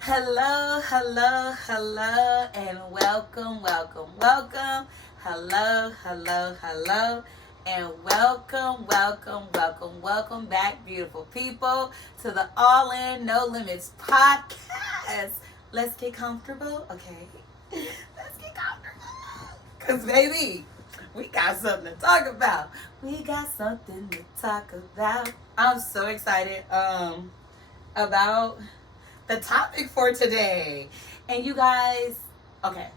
Hello, hello, hello, and welcome, welcome, welcome. Hello, hello, hello, and welcome back, beautiful people, to the All In No Limits podcast. Let's get comfortable, okay? Let's get comfortable. Because, baby, we got something to talk about. We got something to talk about. I'm so excited about the topic for today. And you guys, okay,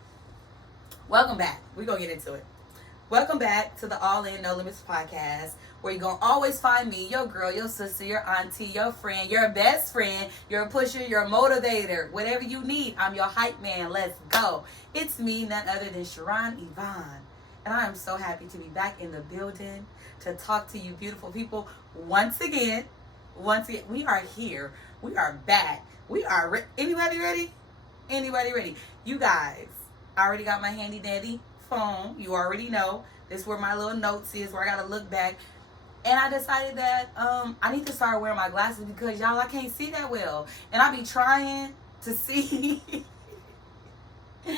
welcome back. We're going to get into it. Welcome back to the All In No Limits podcast, where you're going to always find me, your girl, your sister, your auntie, your friend, your best friend, your pusher, your motivator, whatever you need. I'm your hype man. Let's go. It's me, none other than Sharon Yvonne. And I am so happy to be back in the building to talk to you beautiful people once again. We are here. We are back. We are anybody ready? Anybody ready? You guys, I already got my handy dandy phone. You already know. This is where my little notes is, where I gotta look back. And I decided that I need to start wearing my glasses because y'all, I can't see that well. And I be trying to see and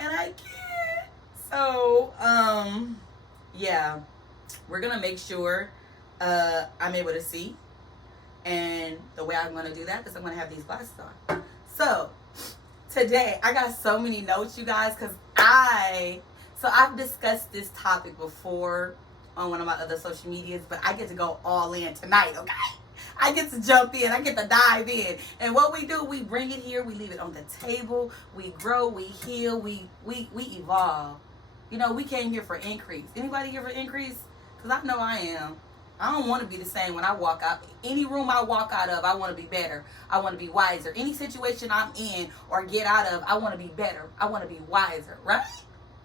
I can't. So, yeah. We're gonna make sure I'm able to see. And the way I'm going to do that is I'm going to have these glasses on. So, today, I got so many notes, you guys, because I've discussed this topic before on one of my other social medias, but I get to go all in tonight, okay? I get to jump in. I get to dive in. And what we do, we bring it here. We leave it on the table. We grow. We heal. We evolve. You know, we came here for increase. Anybody here for increase? Because I know I am. I don't want to be the same when I walk out. Any room I walk out of, I want to be better. I want to be wiser. Any situation I'm in or get out of, I want to be better. I want to be wiser, right?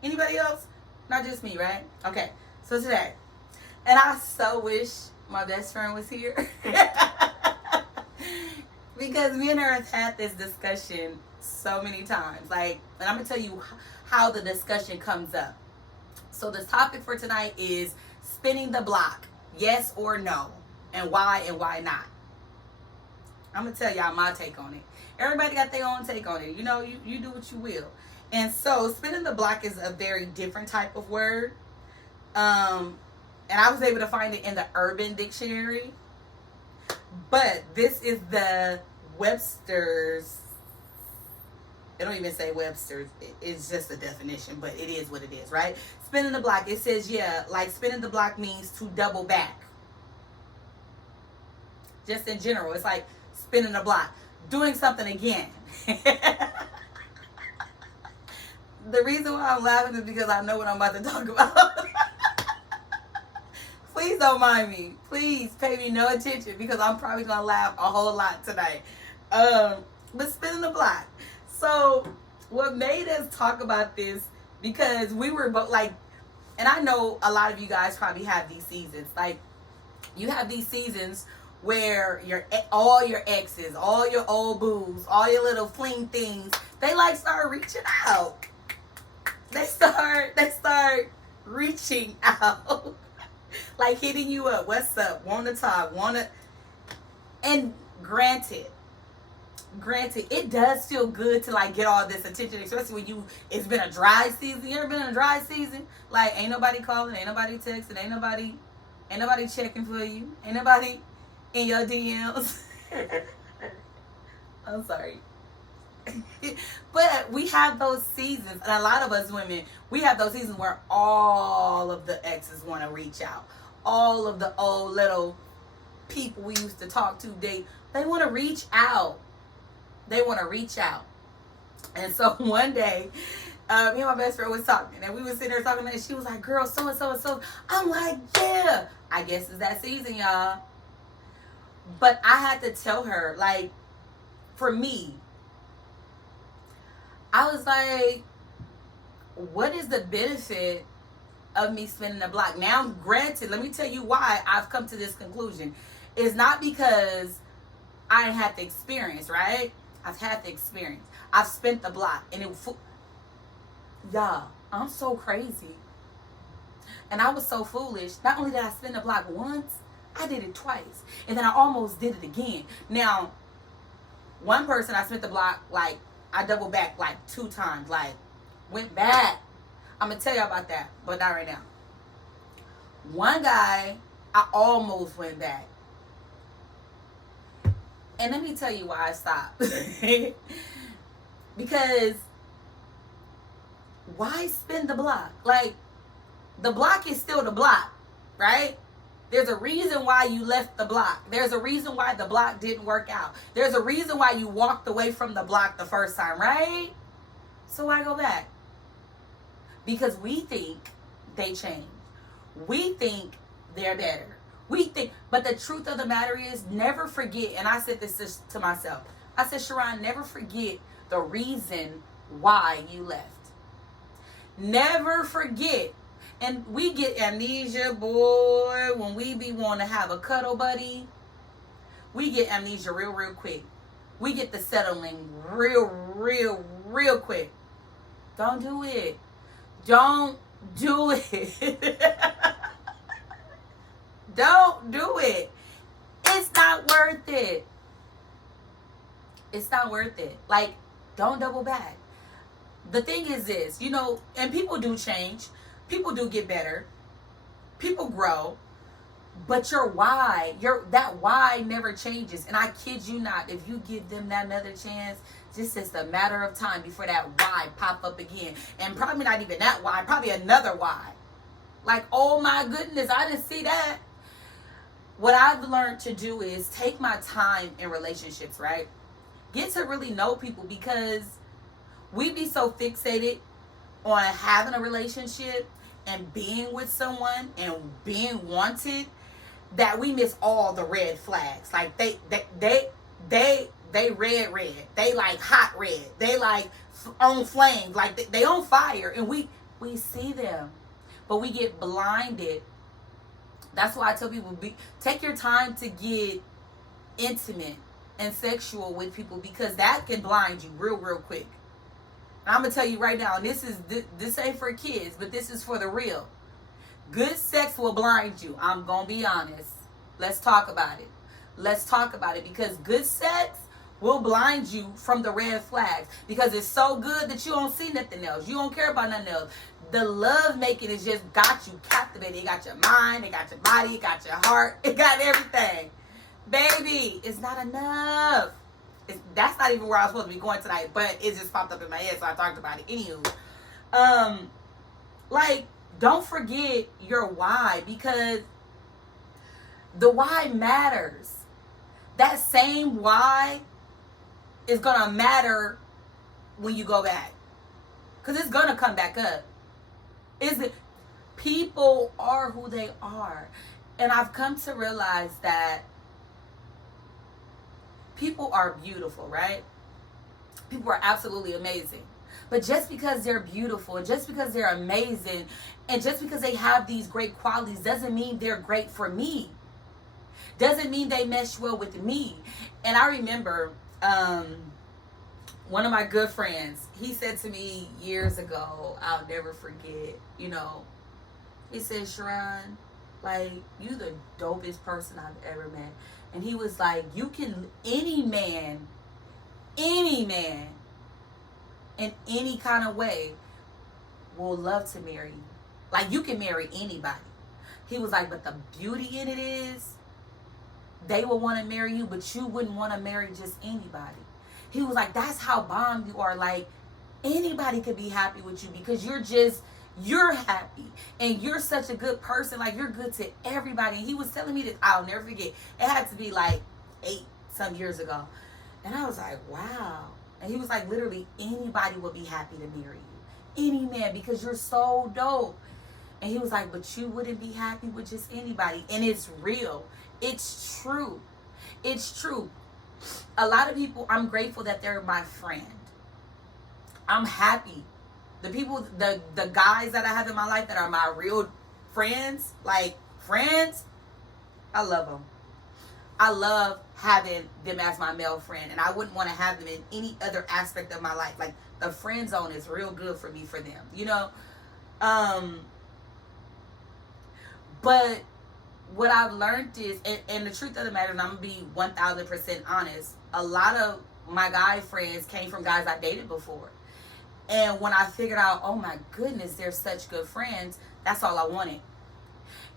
Anybody else? Not just me, right? Okay, so today, and I so wish my best friend was here because me and her have had this discussion so many times. Like, and I'm going to tell you how the discussion comes up. So the topic for tonight is spinning the block. Yes or no, and why not. I'm going to tell y'all my take on it. Everybody got their own take on it. You know, you do what you will. And so, spinning the block is a very different type of word. And I was able to find it in the Urban Dictionary. But this is the Webster's. It don't even say Webster's. It's just a definition, but it is what it is, right? Spinning the block. It says, yeah, like spinning the block means to double back. Just in general, it's like spinning the block. Doing something again. The reason why I'm laughing is because I know what I'm about to talk about. Please don't mind me. Please pay me no attention because I'm probably going to laugh a whole lot tonight. But spinning the block. So, what made us talk about this, because we were both like, and I know a lot of you guys probably have these seasons. Like, you have these seasons where all your exes, all your old boos, all your little fling things, they like start reaching out. They start reaching out. Like hitting you up. What's up? Want to talk? And granted, it does feel good to like get all this attention, especially when it's been a dry season. You ever been in a dry season? Like, ain't nobody calling, ain't nobody texting, ain't nobody checking for you, ain't nobody in your DMs. I'm sorry. But we have those seasons, and a lot of us women, we have those seasons where all of the exes want to reach out. All of the old little people we used to talk to, they want to reach out. They want to reach out. And so one day, me and my best friend was talking, and we were sitting there talking, and she was like, girl, so and so and so. I'm like, yeah, I guess it's that season, y'all. But I had to tell her, like, for me, I was like, what is the benefit of me spinning the block? Now, granted, let me tell you why I've come to this conclusion. It's not because I had the experience, right? I've had the experience. I've spent the block, and y'all, I'm so crazy. And I was so foolish. Not only did I spin the block once, I did it twice. And then I almost did it again. Now, One person, I spent the block, like, I doubled back like 2 times. Like, went back. I'm going to tell you about that, but not right now. One guy, I almost went back. And let me tell you why I stopped. Because why spin the block? Like, the block is still the block, right? There's a reason why you left the block. There's a reason why the block didn't work out. There's a reason why you walked away from the block the first time, right? So why go back? Because we think they changed. We think they're better. We think, but the truth of the matter is, never forget, and I said this to myself. I said, Sharon, never forget the reason why you left. Never forget. And we get amnesia, boy, when we be wanting to have a cuddle buddy. We get amnesia real quick. We get the settling real quick. Don't do it. Don't do it. Don't do it. It's not worth it. It's not worth it. Like, don't double back. The thing is this, you know, and people do change. People do get better. People grow. But your why, that why never changes. And I kid you not, if you give them that another chance, just it's a matter of time before that why pop up again. And probably not even that why, probably another why. Like, oh my goodness, I didn't see that. What I've learned to do is take my time in relationships, right? Get to really know people, because we be so fixated on having a relationship and being with someone and being wanted that we miss all the red flags. Like they red. They like hot red. They like on flames. Like they on fire, and we see them, but we get blinded. That's why I tell people, take your time to get intimate and sexual with people, because that can blind you real quick. And I'm gonna tell you right now, and this ain't for kids, but this is for the real. Good sex will blind you. I'm gonna be honest. Let's talk about it. Let's talk about it, because good sex will blind you from the red flags, because it's so good that you don't see nothing else. You don't care about nothing else. The love making is just got you captivated. It got your mind, it got your body, it got your heart, it got everything. Baby, it's not enough. That's not even where I was supposed to be going tonight, but it just popped up in my head, so I talked about it. Anywho, like, don't forget your why, because the why matters. That same why is gonna matter when you go back, because it's gonna come back up. People are who they are, and I've come to realize that people are beautiful, right? People are absolutely amazing. But just because they're beautiful, and just because they're amazing, and just because they have these great qualities, doesn't mean they're great for me. Doesn't mean they mesh well with me. And I remember one of my good friends, he said to me years ago, I'll never forget, you know, he said, Sharon, like, you the dopest person I've ever met. And he was like, any man, in any kind of way will love to marry you. Like, you can marry anybody. He was like, but the beauty in it is, they will want to marry you, but you wouldn't want to marry just anybody. He was like, that's how bomb you are. Like, anybody could be happy with you, because you're happy, and you're such a good person. Like, you're good to everybody. And he was telling me this, I'll never forget. It had to be like 8 some years ago. And I was like, wow. And he was like, literally anybody would be happy to marry you. Any man, because you're so dope. And he was like, but you wouldn't be happy with just anybody. And it's real. It's true. It's true. A lot of people, I'm grateful that they're my friend. I'm happy. The people, the guys that I have in my life that are my real friends, like friends, I love them. I love having them as my male friend, and I wouldn't want to have them in any other aspect of my life. Like, the friend zone is real good for me, for them, you know. But what I've learned is, and the truth of the matter, and I'm gonna be 1000% honest, a lot of my guy friends came from guys I dated before. And when I figured out, oh my goodness, they're such good friends, that's all I wanted.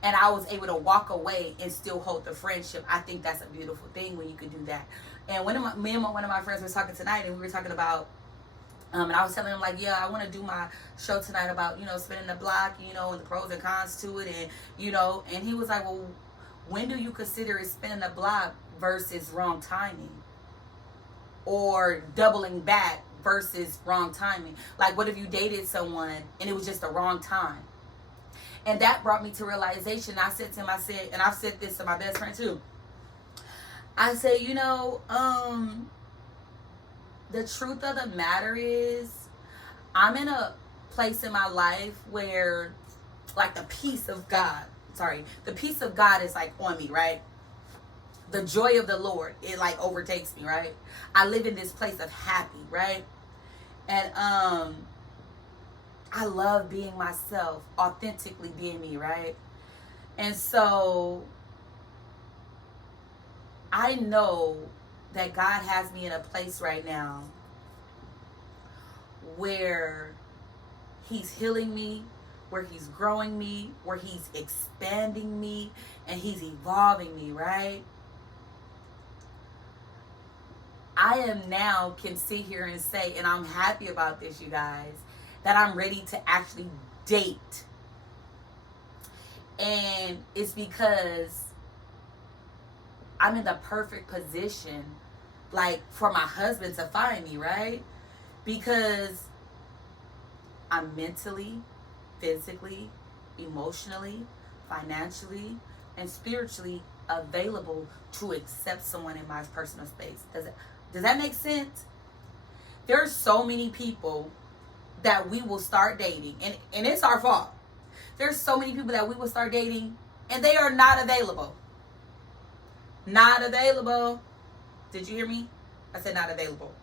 And I was able to walk away and still hold the friendship. I think that's a beautiful thing when you can do that. And one of my friends was talking tonight, and we were talking about, and I was telling him, like, yeah, I want to do my show tonight about, spinning the block, and the pros and cons to it. And, and he was like, well, when do you consider it spinning the block versus wrong timing? Or doubling back versus wrong timing? Like, what if you dated someone and it was just the wrong time? And that brought me to realization. I said to him, and I've said this to my best friend too. I said, the truth of the matter is, I'm in a place in my life where, like, the peace of God is like on me, right? The joy of the Lord, it like overtakes me, right? I live in this place of happy, right? And I love being myself, authentically being me, right? And so I know that God has me in a place right now where he's healing me, where he's growing me, where he's expanding me, and he's evolving me, right? I am now can sit here and say, and I'm happy about this, you guys, that I'm ready to actually date. And it's because I'm in the perfect position, like, for my husband to find me, right? Because I'm mentally, physically, emotionally, financially, and spiritually available to accept someone in my personal space. Does that make sense? There are so many people that we will start dating, and it's our fault. There's so many people that we will start dating, and they are not available. Not available. Did you hear me? I said not available.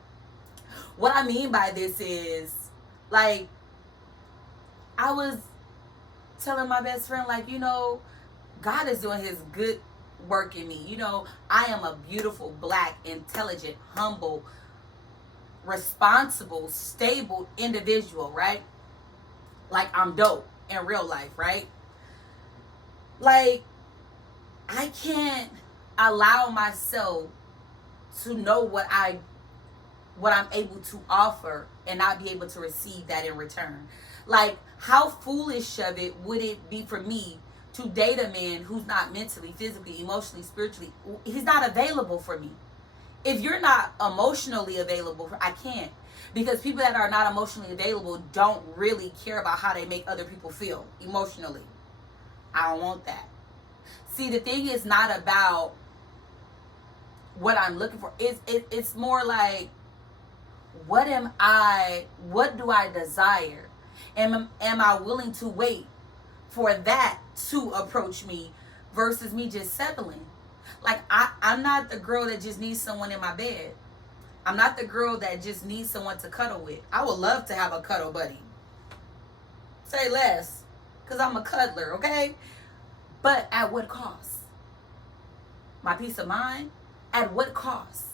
What I mean by this is, like, I was telling my best friend, like, God is doing his good work in me. I am a beautiful, black, intelligent, humble, responsible, stable individual, right? Like, I'm dope in real life, right? Like, I can't allow myself to know what I'm able to offer and not be able to receive that in return. Like, how foolish of it would it be for me to date a man who's not mentally, physically, emotionally, spiritually, he's not available for me. If you're not emotionally available, I can't. Because people that are not emotionally available don't really care about how they make other people feel emotionally. I don't want that. See, the thing is not about what I'm looking for. It's more like, what do I desire? Am I willing to wait for that to approach me versus me just settling? Like, I'm not the girl that just needs someone in my bed. I'm not the girl that just needs someone to cuddle with. I would love to have a cuddle buddy. Say less, because I'm a cuddler, okay? But at what cost? My peace of mind? At what cost?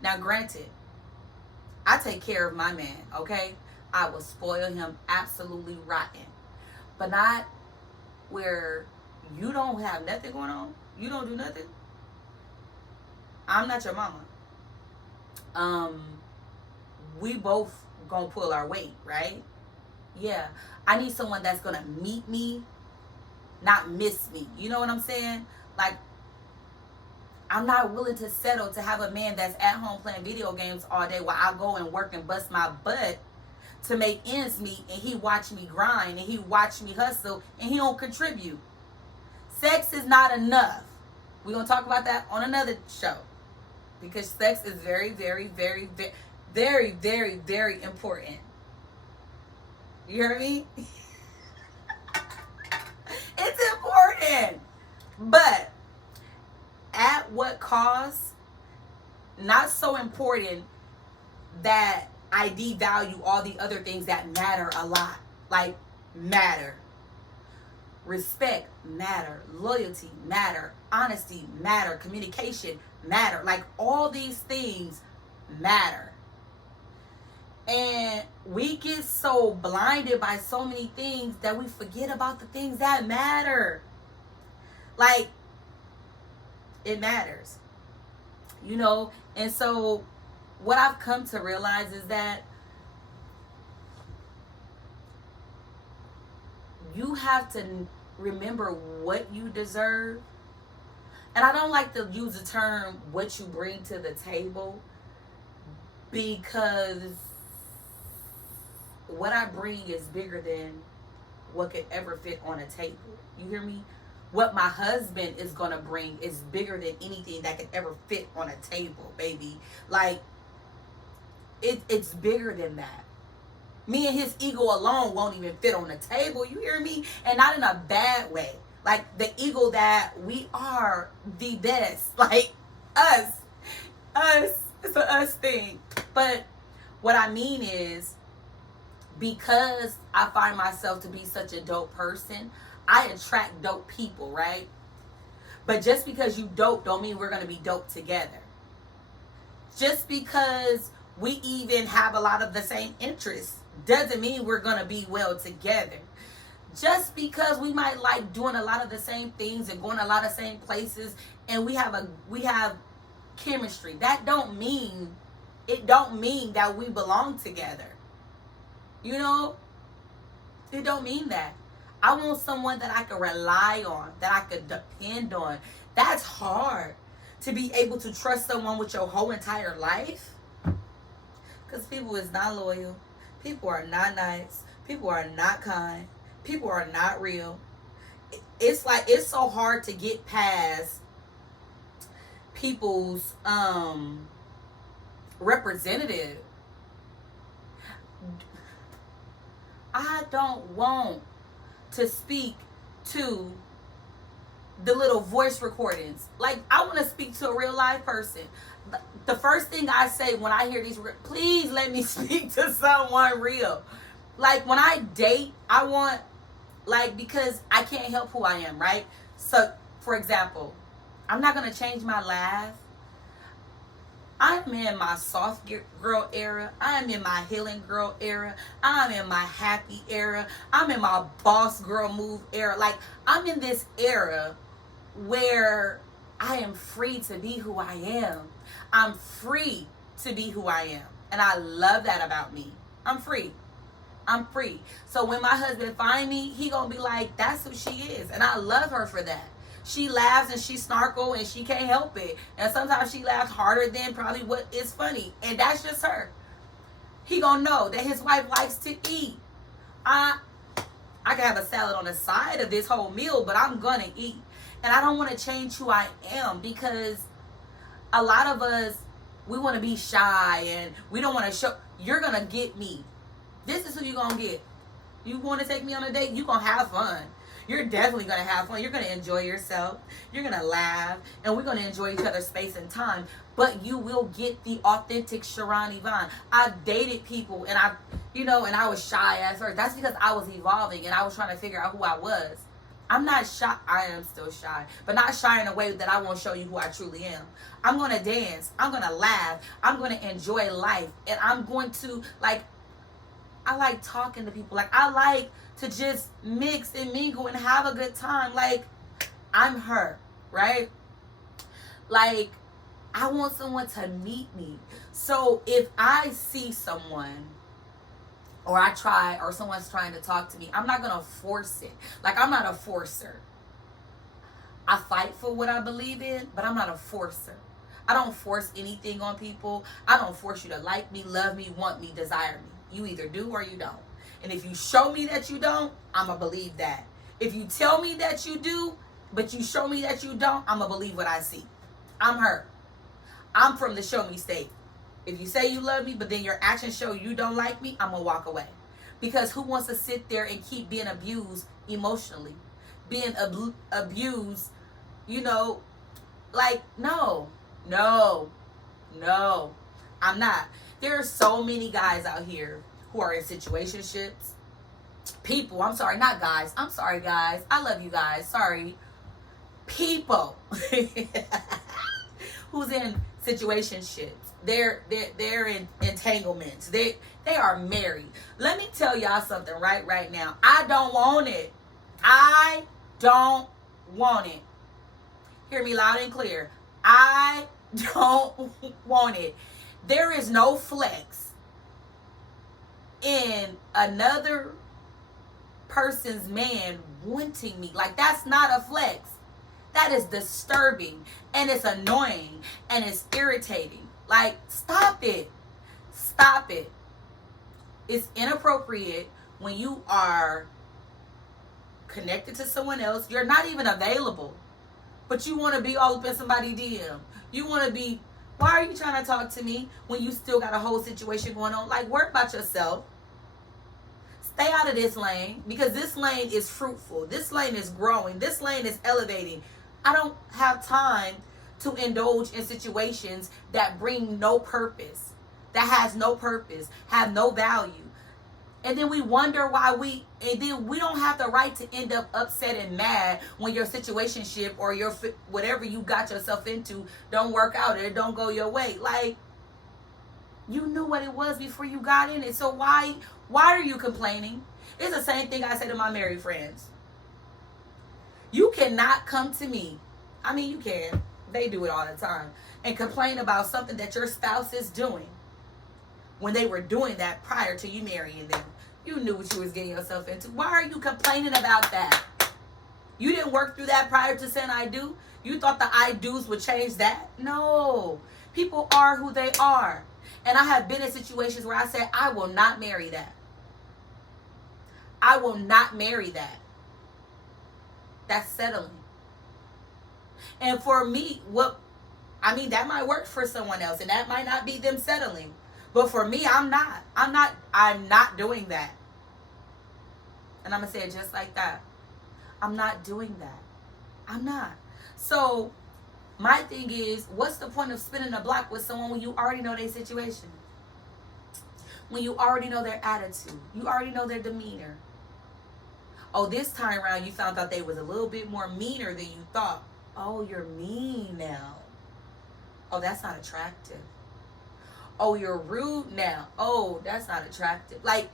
Now granted, I take care of my man, okay? I will spoil him absolutely rotten. But not where you don't have nothing going on. You don't do nothing. I'm not your mama. We both gonna pull our weight, right? Yeah. I need someone that's gonna meet me, not miss me. You know what I'm saying? Like, I'm not willing to settle to have a man that's at home playing video games all day while I go and work and bust my butt to make ends meet, and he watch me grind, and he watch me hustle, and he don't contribute. Sex is not enough. We're going to talk about that on another show. Because sex is very, very, very, very, very, very, very important. You hear me? It's important. But at what cost? Not so important that I devalue all the other things that matter a lot. Like, matter. Respect, matter. Loyalty, matter. Honesty, matter. Communication, matter. Like, all these things matter. And we get so blinded by so many things that we forget about the things that matter. Like, it matters. You know? And so what I've come to realize is that you have to remember what you deserve. And I don't like to use the term what you bring to the table, because what I bring is bigger than what could ever fit on a table. You hear me? What my husband is going to bring is bigger than anything that could ever fit on a table, baby. Like, it's bigger than that. Me and his ego alone won't even fit on the table. You hear me? And not in a bad way. Like, the ego that we are the best. Like, us. It's an us thing. But what I mean is, because I find myself to be such a dope person, I attract dope people, right? But just because you dope don't mean we're going to be dope together. Just because we even have a lot of the same interests doesn't mean we're going to be well together. Just because we might like doing a lot of the same things and going a lot of same places and we have chemistry, that don't mean that we belong together. You know? It don't mean that. I want someone that I can rely on, that I could depend on. That's hard, to be able to trust someone with your whole entire life. Because people is not loyal. People are not nice. People are not kind. People are not real. It's like, it's so hard to get past people's representative. I don't want to speak to the little voice recordings. Like, I want to speak to a real live person. The first thing I say when I hear these, please let me speak to someone real. Like, when I date, I want, like, because I can't help who I am, right? So, for example, I'm not going to change my laugh. I'm in my soft girl era. I'm in my healing girl era. I'm in my happy era. I'm in my boss girl move era. Like, I'm in this era where I am free to be who I am. I'm free to be who I am. And I love that about me. I'm free. I'm free. So when my husband find me, he gonna be like, that's who she is. And I love her for that. She laughs and she snarkle and she can't help it. And sometimes she laughs harder than probably what is funny. And that's just her. He gonna know that his wife likes to eat. I can have a salad on the side of this whole meal, but I'm gonna eat. And I don't want to change who I am, because a lot of us, we want to be shy and we don't want to show. You're gonna get me. This is who you're gonna get. You want to take me on a date? You're gonna have fun. You're definitely going to have fun. You're going to enjoy yourself. You're going to laugh. And we're going to enjoy each other's space and time. But you will get the authentic Sharon Yvonne. I've dated people and I was shy at first. That's because I was evolving and I was trying to figure out who I was. I'm not shy. I am still shy. But not shy in a way that I won't show you who I truly am. I'm going to dance. I'm going to laugh. I'm going to enjoy life. And I'm going to, like, I like talking to people. Like, I like to just mix and mingle and have a good time. Like, I'm her, right? Like, I want someone to meet me. So if I see someone or someone's trying to talk to me, I'm not gonna force it. Like, I'm not a forcer. I fight for what I believe in, but I'm not a forcer. I don't force anything on people. I don't force you to like me, love me, want me, desire me. You either do or you don't. And if you show me that you don't, I'm going to believe that. If you tell me that you do, but you show me that you don't, I'm going to believe what I see. I'm her. I'm from the show me state. If you say you love me, but then your actions show you don't like me, I'm going to walk away. Because who wants to sit there and keep being abused emotionally? Being abused, like, no, I'm not. There are so many guys out here who are in situationships. People, I'm sorry, not guys. I'm sorry, guys. I love you guys. Sorry. People who's in situationships. They're in entanglements. They are married. Let me tell y'all something right now. I don't want it. I don't want it. Hear me loud and clear. I don't want it. There is no flex in another person's man wanting me. Like, that's not a flex. That is disturbing, and it's annoying, and it's irritating. Like, stop it. Stop it. It's inappropriate when you are connected to someone else. You're not even available, but you want to be all up in somebody's DM. You want to be, why are you trying to talk to me when you still got a whole situation going on? Like, worry about yourself. Stay out of this lane, because this lane is fruitful. This lane is growing. This lane is elevating. I don't have time to indulge in situations that bring no purpose, that has no purpose, have no value. And then we wonder why and then we don't have the right to end up upset and mad when your situationship or your whatever you got yourself into don't work out or it don't go your way. Like, you knew what it was before you got in it. So why are you complaining? It's the same thing I say to my married friends. You cannot come to me. I mean, you can. They do it all the time. And complain about something that your spouse is doing when they were doing that prior to you marrying them. You knew what you was getting yourself into. Why are you complaining about that? You didn't work through that prior to saying I do? You thought the I do's would change that? No. People are who they are. And I have been in situations where I said, I will not marry that. I will not marry that. That's settling. And for me, that might work for someone else, and that might not be them settling. But for me, I'm not doing that. And I'm going to say it just like that. I'm not doing that. I'm not. So my thing is, what's the point of spinning a block with someone when you already know their situation? When you already know their attitude. You already know their demeanor. Oh, this time around you found out they was a little bit more meaner than you thought. Oh, you're mean now. Oh, that's not attractive. Oh, you're rude now. Oh, that's not attractive. Like,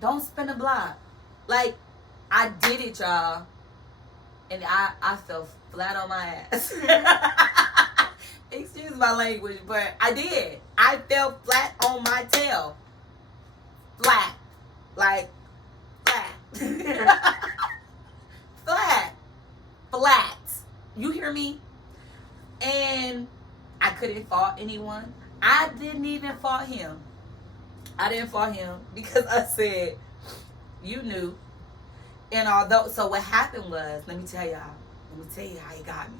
don't spin a block. Like, I did it, y'all. And I fell flat on my ass. Excuse my language, but I did. I fell flat on my tail. Flat. Like, flat. Flat. You hear me? And I couldn't fault anyone. I didn't even fault him. I didn't fault him because I said, you knew. And so what happened was, let me tell you how he got me.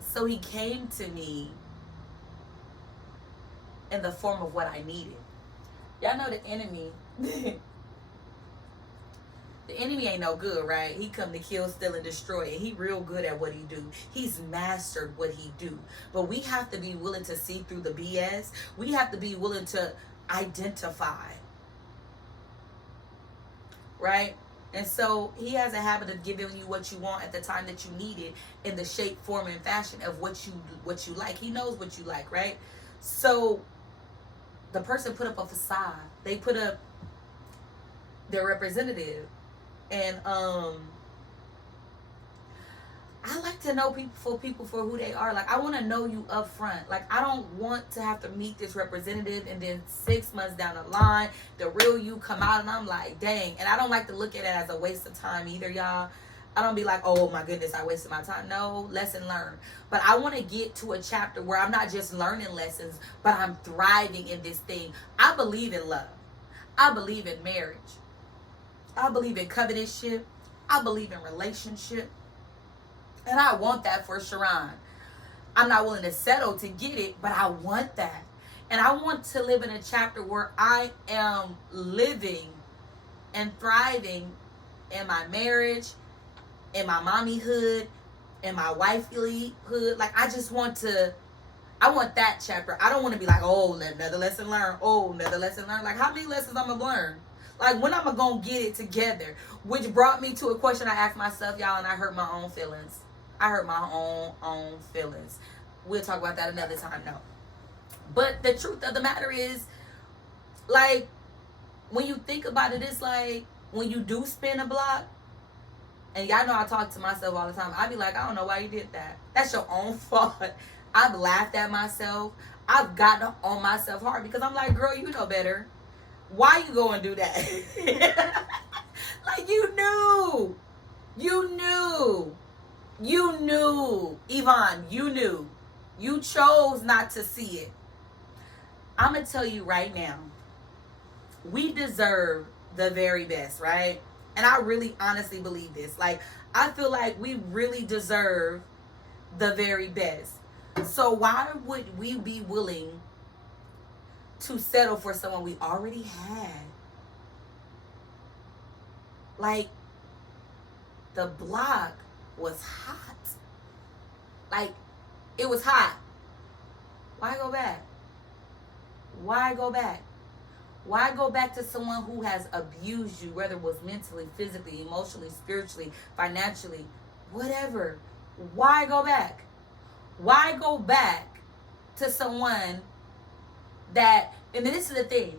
So he came to me in the form of what I needed. Y'all know the enemy. The enemy ain't no good, right? He come to kill, steal, and destroy. And he real good at what he do. He's mastered what he do. But we have to be willing to see through the BS. We have to be willing to identify. Right? And so he has a habit of giving you what you want at the time that you need it, in the shape, form, and fashion of what you like. He knows what you like, right? So the person put up a facade. They put up their representative. And I like to know people for who they are. Like, I want to know you up front. Like, I don't want to have to meet this representative and then 6 months down the line, the real you come out and I'm like, dang. And I don't like to look at it as a waste of time either, y'all. I don't be like, oh my goodness, I wasted my time. No, lesson learned. But I want to get to a chapter where I'm not just learning lessons, but I'm thriving in this thing. I believe in love. I believe in marriage. I believe in covenantship. I believe in relationship. And I want that for Sharon. I'm not willing to settle to get it, but I want that. And I want to live in a chapter where I am living and thriving in my marriage, in my mommyhood, in my wifelyhood. Like, I want that chapter. I don't want to be like, oh, another lesson learned. Oh, another lesson learned. Like, how many lessons I'm going to learn? Like, when am I gonna get it together? Which brought me to a question I asked myself, y'all, and I hurt my own feelings. I hurt my own feelings. We'll talk about that another time, no. But the truth of the matter is, like, when you think about it, it's like, when you do spin a block, and y'all know I talk to myself all the time, I be like, I don't know why you did that. That's your own fault. I've laughed at myself. I've gotten on myself hard because I'm like, girl, you know better. Why you go and do that? Like, you knew. Yvonne, you knew. You chose not to see it. I'm going to tell you right now, we deserve the very best, right? And I really honestly believe this. Like, I feel like we really deserve the very best. So why would we be willing to settle for someone we already had? Like, the block was hot. Like, it was hot. Why go back? Why go back? Why go back to someone who has abused you, whether it was mentally, physically, emotionally, spiritually, financially, whatever? Why go back? Why go back to someone that, and this is the thing,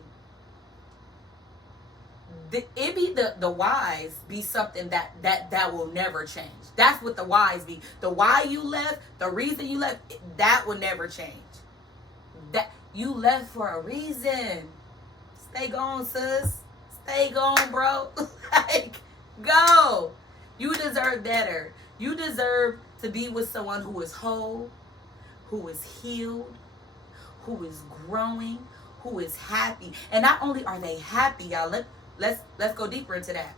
it be the whys be something that will never change. That's what the whys be. The why you left, the reason you left, that will never change. That you left for a reason. Stay gone, sis. Stay gone, bro. Like, go. You deserve better. You deserve to be with someone who is whole, who is healed, who is growing, who is happy. And not only are they happy, y'all, let's go deeper into that.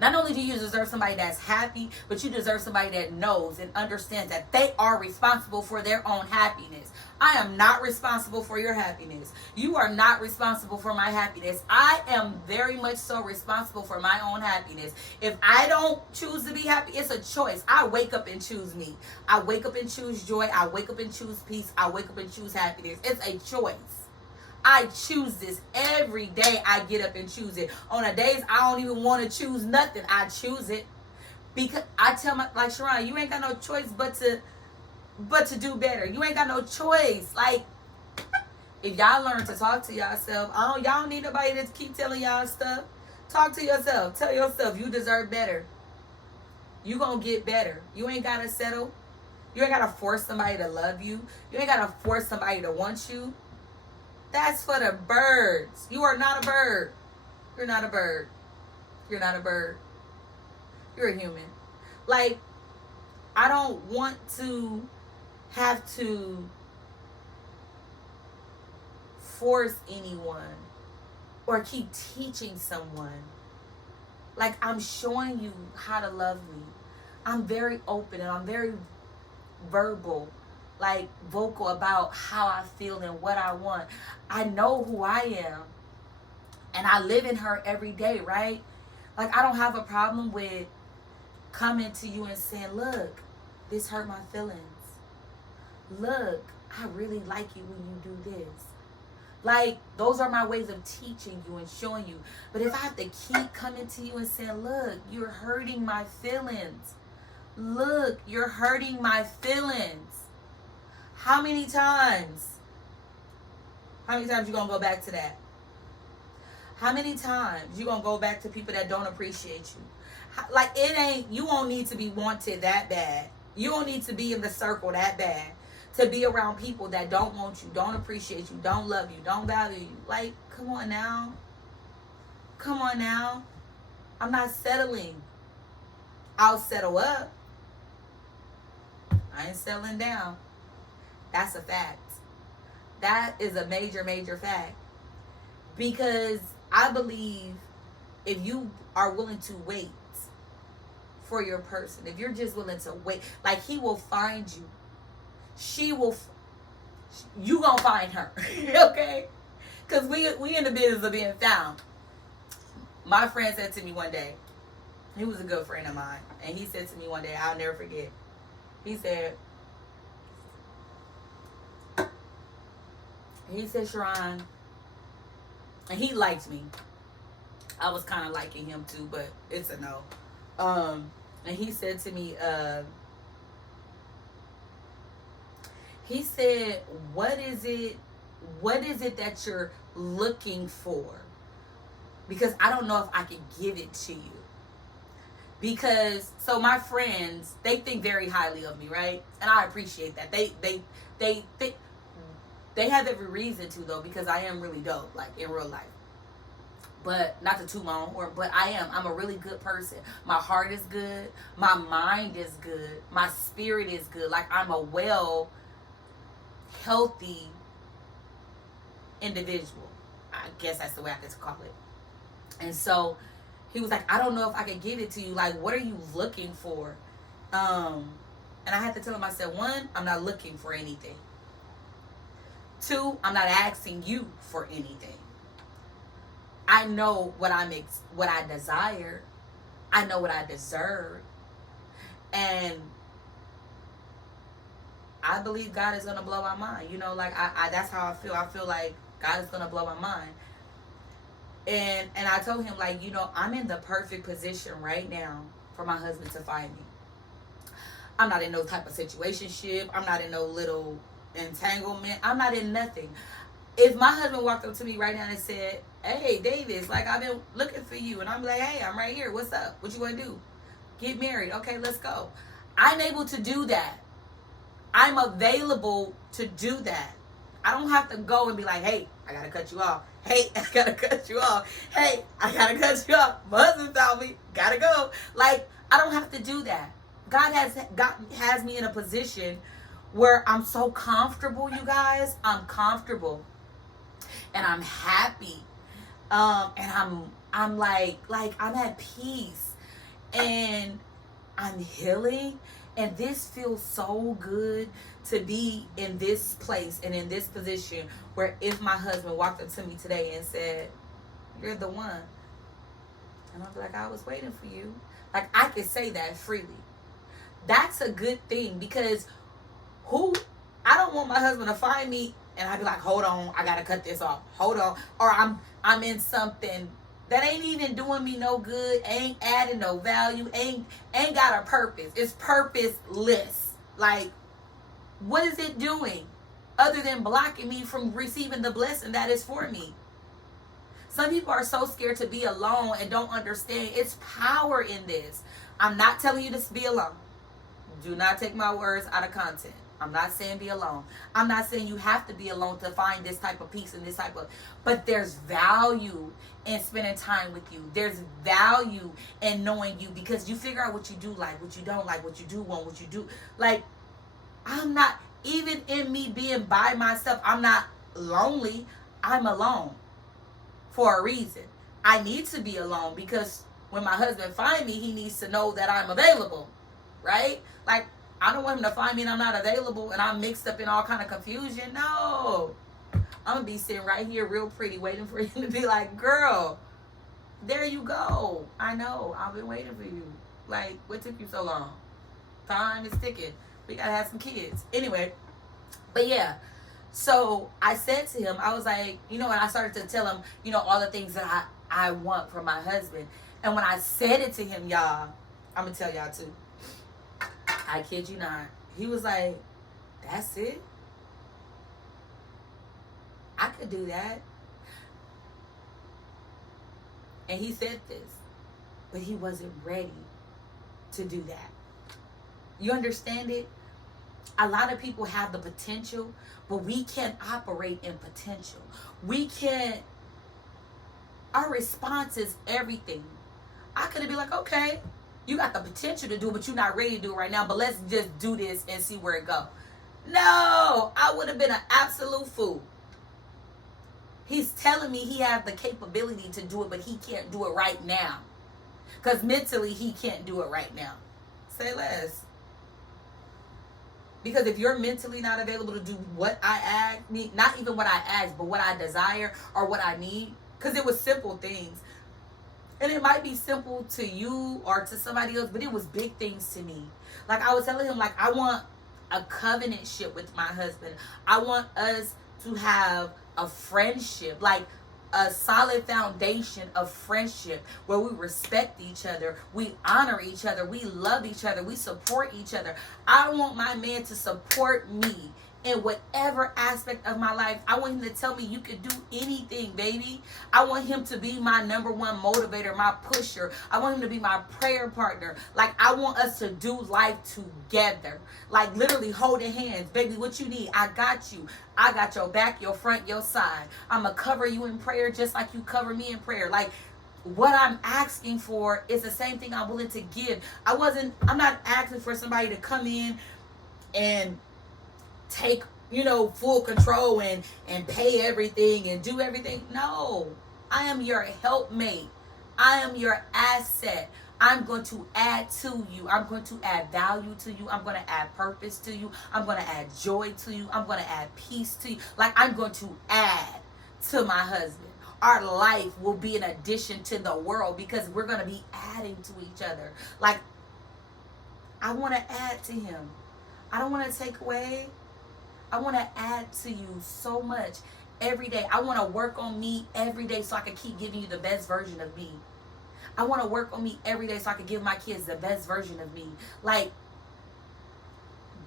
Not only do you deserve somebody that's happy, but you deserve somebody that knows and understands that they are responsible for their own happiness. I am not responsible for your happiness. You are not responsible for my happiness. I am very much so responsible for my own happiness. If I don't choose to be happy, it's a choice. I wake up and choose me. I wake up and choose joy. I wake up and choose peace. I wake up and choose happiness. It's a choice. I choose this every day. I get up and choose it. On the days I don't even want to choose nothing, I choose it. Because I tell my, like, Sharon, you ain't got no choice but to do better. You ain't got no choice. Like, if y'all learn to talk to yourself, y'all don't need nobody to keep telling y'all stuff. Talk to yourself. Tell yourself you deserve better. You gonna get better. You ain't gotta settle. You ain't gotta force somebody to love you. You ain't gotta force somebody to want you. That's for the birds. You are not a bird. You're not a bird. You're not a bird. You're a human. Like, I don't want to have to force anyone or keep teaching someone. Like, I'm showing you how to love me. I'm very open and I'm very verbal, like vocal about how I feel and what I want. I know who I am and I live in her every day, right? Like, I don't have a problem with coming to you and saying, look, this hurt my feelings. Look, I really like you when you do this. Like, those are my ways of teaching you and showing you. But if I have to keep coming to you and saying, look, you're hurting my feelings. Look, you're hurting my feelings. How many times? How many times you gonna go back to that? How many times you gonna go back to people that don't appreciate you? Like, it ain't, you won't need to be wanted that bad. You don't need to be in the circle that bad to be around people that don't want you, don't appreciate you, don't love you, don't value you. Like, come on now. Come on now. I'm not settling. I'll settle up. I ain't settling down. That's a fact. That is a major, major fact. Because I believe if you are willing to wait for your person, if you're just willing to wait, like, he will find you. She will, you gonna find her. Okay? Because we in the business of being found. My friend said to me one day, he was a good friend of mine, and he said to me one day, I'll never forget. He said, Sharon, and he liked me. I was kind of liking him too, but it's a no. And he said to me, he said, what is it that you're looking for? Because I don't know if I can give it to you. Because, so my friends, they think very highly of me, right? And I appreciate that. They have every reason to, though, because I am really dope, like in real life. But not to toot my own horn, but I'm a really good person. My heart is good. My mind is good. My spirit is good. Like, I'm a healthy individual. I guess that's the way I could call it. And so he was like, I don't know if I can give it to you. Like, what are you looking for? And I had to tell him, I said, one, I'm not looking for anything. Two, I'm not asking you for anything. I know what I desire. I know what I deserve. And I believe God is going to blow my mind. You know, like, I that's how I feel. I feel like God is going to blow my mind. And I told him, like, you know, I'm in the perfect position right now for my husband to find me. I'm not in no type of situationship. I'm not in no little entanglement. I'm not in nothing. If my husband walked up to me right now and said, hey, Davis, like, I've been looking for you. And I'm like, hey, I'm right here. What's up? What you want to do? Get married. Okay, let's go. I'm able to do that. I'm available to do that. I don't have to go and be like, hey, I got to cut you off. Hey, I got to cut you off. Hey, I got to cut you off. My husband told me, got to go. Like, I don't have to do that. God has me in a position where I'm so comfortable, you guys. I'm comfortable. And I'm happy. And I'm like I'm at peace. And I'm healing. And this feels so good to be in this place and in this position where if my husband walked up to me today and said, you're the one. And I'll be like, I was waiting for you. Like, I could say that freely. That's a good thing, because I don't want my husband to find me and I'd be like, hold on, I gotta cut this off. Hold on. Or I'm in something that ain't even doing me no good, ain't adding no value, ain't got a purpose. It's purposeless. Like, what is it doing other than blocking me from receiving the blessing that is for me? Some people are so scared to be alone and don't understand it's power in this. I'm not telling you to be alone. Do not take my words out of content. I'm not saying be alone. I'm not saying you have to be alone to find this type of peace and this type of, but there's value in spending time with you. There's value in knowing you, because you figure out what you do like, what you don't like, what you do want, what you do. Like, I'm not, even in me being by myself, I'm not lonely. I'm alone for a reason. I need to be alone because when my husband finds me, he needs to know that I'm available, right? Like, I don't want him to find me and I'm not available and I'm mixed up in all kind of confusion. No. I'm going to be sitting right here real pretty waiting for him to be like, girl, there you go. I know. I've been waiting for you. Like, what took you so long? Time is ticking. We got to have some kids. Anyway, but yeah. So I said to him, I was like, you know, and I started to tell him, you know, all the things that I want from my husband. And when I said it to him, y'all, I'm going to tell y'all too. I kid you not. He was like, that's it? I could do that. And he said this, but he wasn't ready to do that. You understand it? A lot of people have the potential, but we can't operate in potential. We can't, our response is everything. I could have been like, okay, you got the potential to do it, but you're not ready to do it right now, but let's just do this and see where it goes. No, I would have been an absolute fool. He's telling me he has the capability to do it, but he can't do it right now. Because mentally, he can't do it right now. Say less. Because if you're mentally not available to do what I ask, not even what I ask, but what I desire or what I need, because it was simple things. And it might be simple to you or to somebody else, but it was big things to me. Like, I was telling him, like, I want a covenantship with my husband. I want us to have a friendship. Like, a solid foundation of friendship where we respect each other, we honor each other, we love each other, we support each other. I want my man to support me in whatever aspect of my life. I want him to tell me you could do anything, baby. I want him to be my number one motivator, my pusher. I want him to be my prayer partner. Like, I want us to do life together. Like, literally holding hands. Baby, what you need? I got you. I got your back, your front, your side. I'm going to cover you in prayer just like you cover me in prayer. Like, what I'm asking for is the same thing I'm willing to give. I'm not asking for somebody to come in and take, full control and pay everything and do everything. No, I am your helpmate. I am your asset. I'm going to add to you. I'm going to add value to you. I'm going to add purpose to you. I'm going to add joy to you. I'm going to add peace to you. Like, I'm going to add to my husband. Our life will be an addition to the world because we're going to be adding to each other. Like, I want to add to him. I don't want to take away. I want to add to you so much every day. I want to work on me every day so I can keep giving you the best version of me. I want to work on me every day so I can give my kids the best version of me. Like,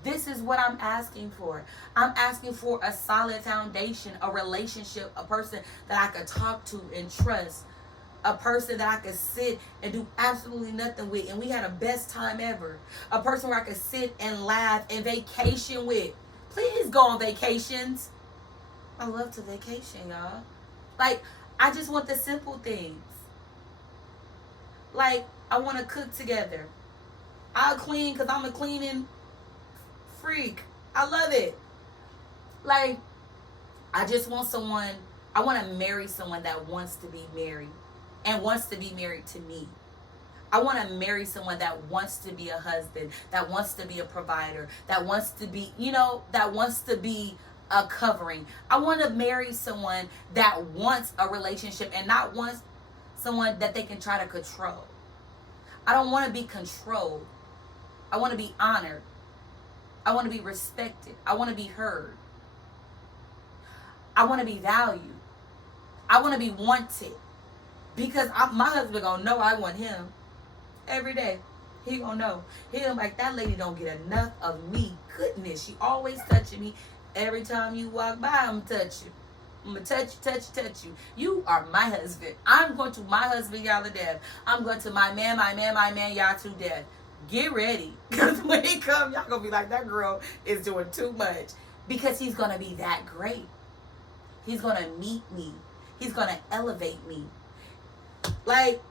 this is what I'm asking for. I'm asking for a solid foundation, a relationship, a person that I could talk to and trust, a person that I could sit and do absolutely nothing with, and we had the best time ever. A person where I could sit and laugh and vacation with. Please go on vacations. I love to vacation, y'all. Like, I just want the simple things. Like, I want to cook together. I'll clean because I'm a cleaning freak. I love it. Like, I just want someone, I want to marry someone that wants to be married and wants to be married to me. I want to marry someone that wants to be a husband, that wants to be a provider, that wants to be, that wants to be a covering. I want to marry someone that wants a relationship and not wants someone that they can try to control. I don't want to be controlled. I want to be honored. I want to be respected. I want to be heard. I want to be valued. I want to be wanted. Because my husband gonna know I want him. Every day. He gonna know. He gonna like, that lady don't get enough of me. Goodness, she always touching me. Every time you walk by, I'm touching. I'm gonna touch you. You are my husband. I'm going to my husband, y'all to death. I'm going to my man, y'all to death. Get ready. Because when he comes, y'all gonna be like, that girl is doing too much. Because he's gonna be that great. He's gonna meet me. He's gonna elevate me. Like,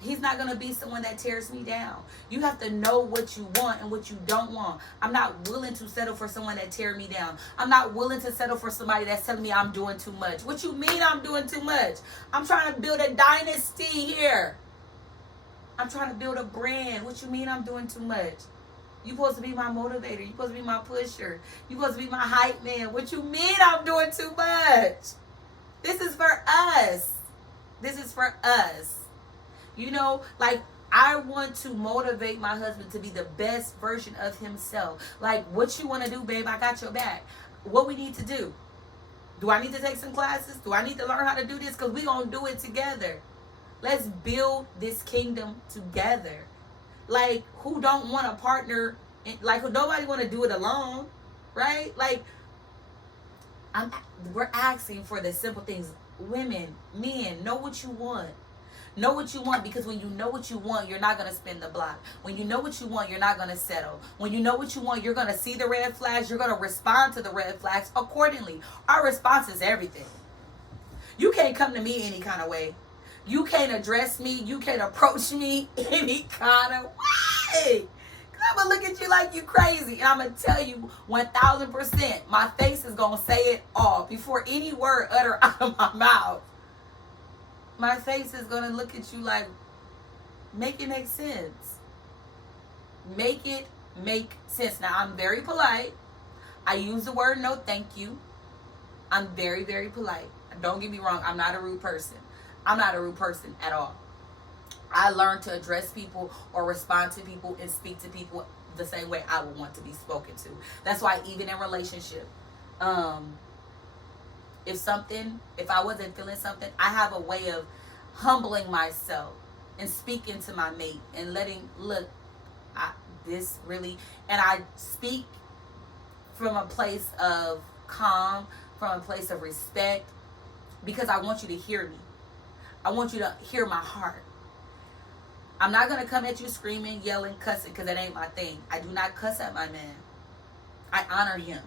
he's not going to be someone that tears me down. You have to know what you want and what you don't want. I'm not willing to settle for someone that tears me down. I'm not willing to settle for somebody that's telling me I'm doing too much. What you mean I'm doing too much? I'm trying to build a dynasty here. I'm trying to build a brand. What you mean I'm doing too much? You supposed to be my motivator. You supposed to be my pusher. You supposed to be my hype man. What you mean I'm doing too much? This is for us. This is for us. Like, I want to motivate my husband to be the best version of himself. Like, what you want to do, babe? I got your back. What we need to do? Do I need to take some classes? Do I need to learn how to do this? Because we're going to do it together. Let's build this kingdom together. Like, who don't want a partner? Like, who nobody want to do it alone, right? Like, we're asking for the simple things. Women, men, know what you want. Know what you want, because when you know what you want, you're not going to spin the block. When you know what you want, you're not going to settle. When you know what you want, you're going to see the red flags. You're going to respond to the red flags accordingly. Our response is everything. You can't come to me any kind of way. You can't address me. You can't approach me any kind of way. I'm going to look at you like you crazy. And I'm going to tell you 1,000%, my face is going to say it all before any word utter out of my mouth. My face is going to look at you like, make it make sense. Make it make sense. Now, I'm very polite. I use the word no thank you. I'm very, very polite. Don't get me wrong. I'm not a rude person. I'm not a rude person at all. I learned to address people or respond to people and speak to people the same way I would want to be spoken to. That's why even in relationship, If I wasn't feeling something, I have a way of humbling myself and speaking to my mate and look, this really, and I speak from a place of calm, from a place of respect, because I want you to hear me. I want you to hear my heart. I'm not going to come at you screaming, yelling, cussing, because that ain't my thing. I do not cuss at my man. I honor him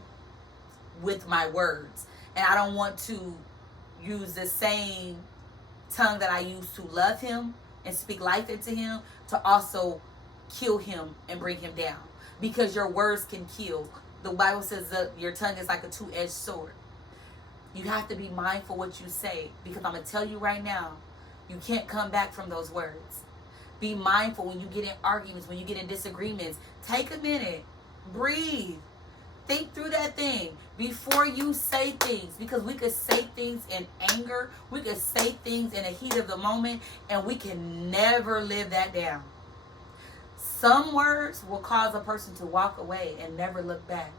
with my words. And I don't want to use the same tongue that I use to love him and speak life into him to also kill him and bring him down. Because your words can kill. The Bible says that your tongue is like a two-edged sword. You have to be mindful what you say, because I'm going to tell you right now, you can't come back from those words. Be mindful when you get in arguments, when you get in disagreements. Take a minute. Breathe. Think through that thing before you say things, because we could say things in anger. We could say things in the heat of the moment, and we can never live that down. Some words will cause a person to walk away and never look back.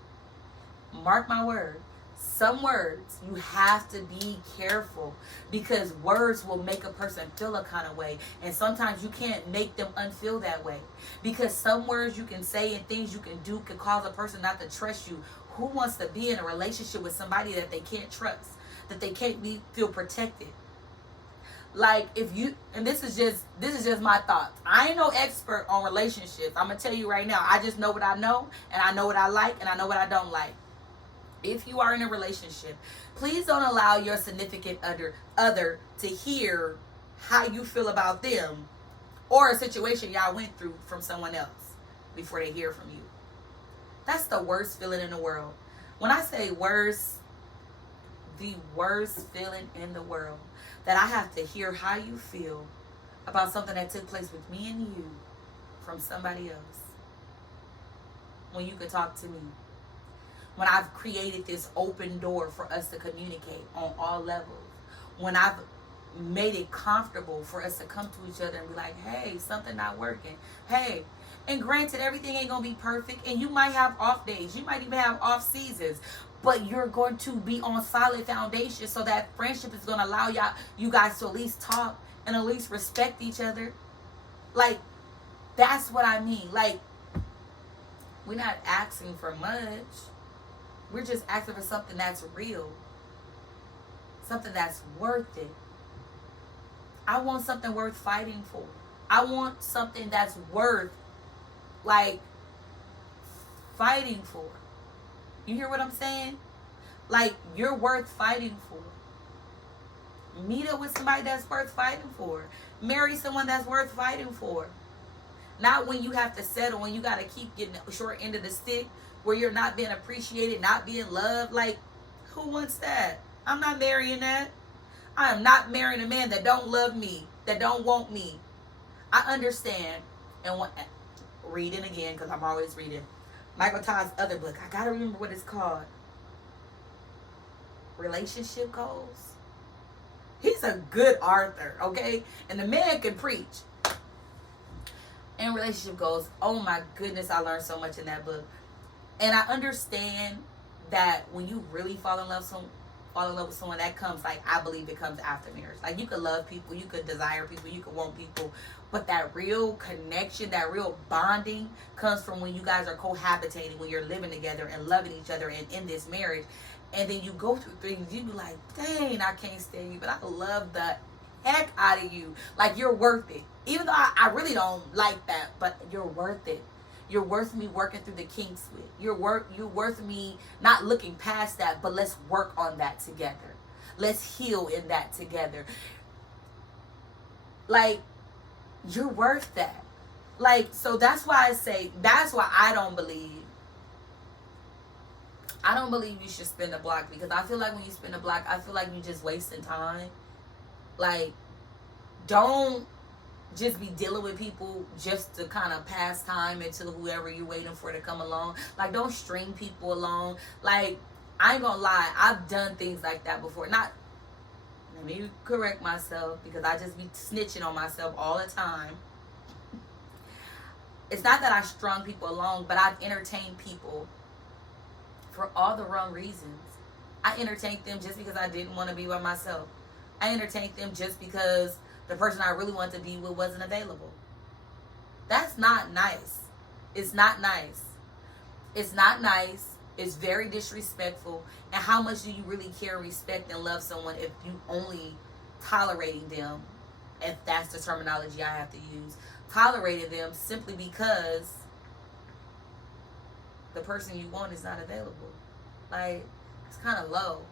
Mark my word. Some words, you have to be careful, because words will make a person feel a kind of way. And sometimes you can't make them unfeel that way, because some words you can say and things you can do can cause a person not to trust you. Who wants to be in a relationship with somebody that they can't trust, that they can't feel protected? Like, if you, and this is just my thoughts. I ain't no expert on relationships. I'm going to tell you right now. I just know what I know, and I know what I like, and I know what I don't like. If you are in a relationship, please don't allow your significant other to hear how you feel about them or a situation y'all went through from someone else before they hear from you. That's the worst feeling in the world. When I say worst, the worst feeling in the world, that I have to hear how you feel about something that took place with me and you from somebody else, when you could talk to me. When I've created this open door for us to communicate on all levels. When I've made it comfortable for us to come to each other and be like, hey, something not working. Hey, and granted, everything ain't going to be perfect. And you might have off days. You might even have off seasons. But you're going to be on solid foundation, so that friendship is going to allow you guys to at least talk and at least respect each other. Like, that's what I mean. Like, we're not asking for much. We're just asking for something that's real. Something that's worth it. I want something worth fighting for. I want something that's worth, like, fighting for. You hear what I'm saying? Like, you're worth fighting for. Meet up with somebody that's worth fighting for. Marry someone that's worth fighting for. Not when you have to settle, when you got to keep getting the short end of the stick, where you're not being appreciated, not being loved. Like, who wants that? I'm not marrying that. I am not marrying a man that don't love me, that don't want me. I understand. And reading again, because I'm always reading Michael Todd's other book. I gotta remember what it's called. Relationship Goals. He's a good author, okay? And the man can preach. And Relationship Goals. Oh my goodness, I learned so much in that book. And I understand that when you really fall in love with someone, that comes, like, I believe it comes after marriage. Like, you could love people, you could desire people, you could want people, but that real connection, that real bonding comes from when you guys are cohabitating, when you're living together and loving each other and in this marriage. And then you go through things, you be like, dang, I can't stand you, but I love the heck out of you. Like, you're worth it. Even though I really don't like that, but you're worth it. You're worth me working through the kinks with. You're worth me not looking past that, but let's work on that together. Let's heal in that together. Like, you're worth that. Like, so that's why I don't believe you should spin the block, because I feel like when you spin the block, I feel like you're just wasting time. Like, don't just be dealing with people just to kind of pass time until whoever you're waiting for to come along. Like, don't string people along. Like, I ain't gonna lie, I've done things like that before. Let me correct myself, because I just be snitching on myself all the time. It's not that I strung people along, but I've entertained people for all the wrong reasons. I entertained them just because I didn't want to be by myself. I entertained them just because the person I really wanted to be with wasn't available. That's not nice. It's not nice. It's not nice. It's very disrespectful. And how much do you really care, respect, and love someone if you only tolerating them, if that's the terminology I have to use, tolerating them simply because the person you want is not available? Like, it's kind of low.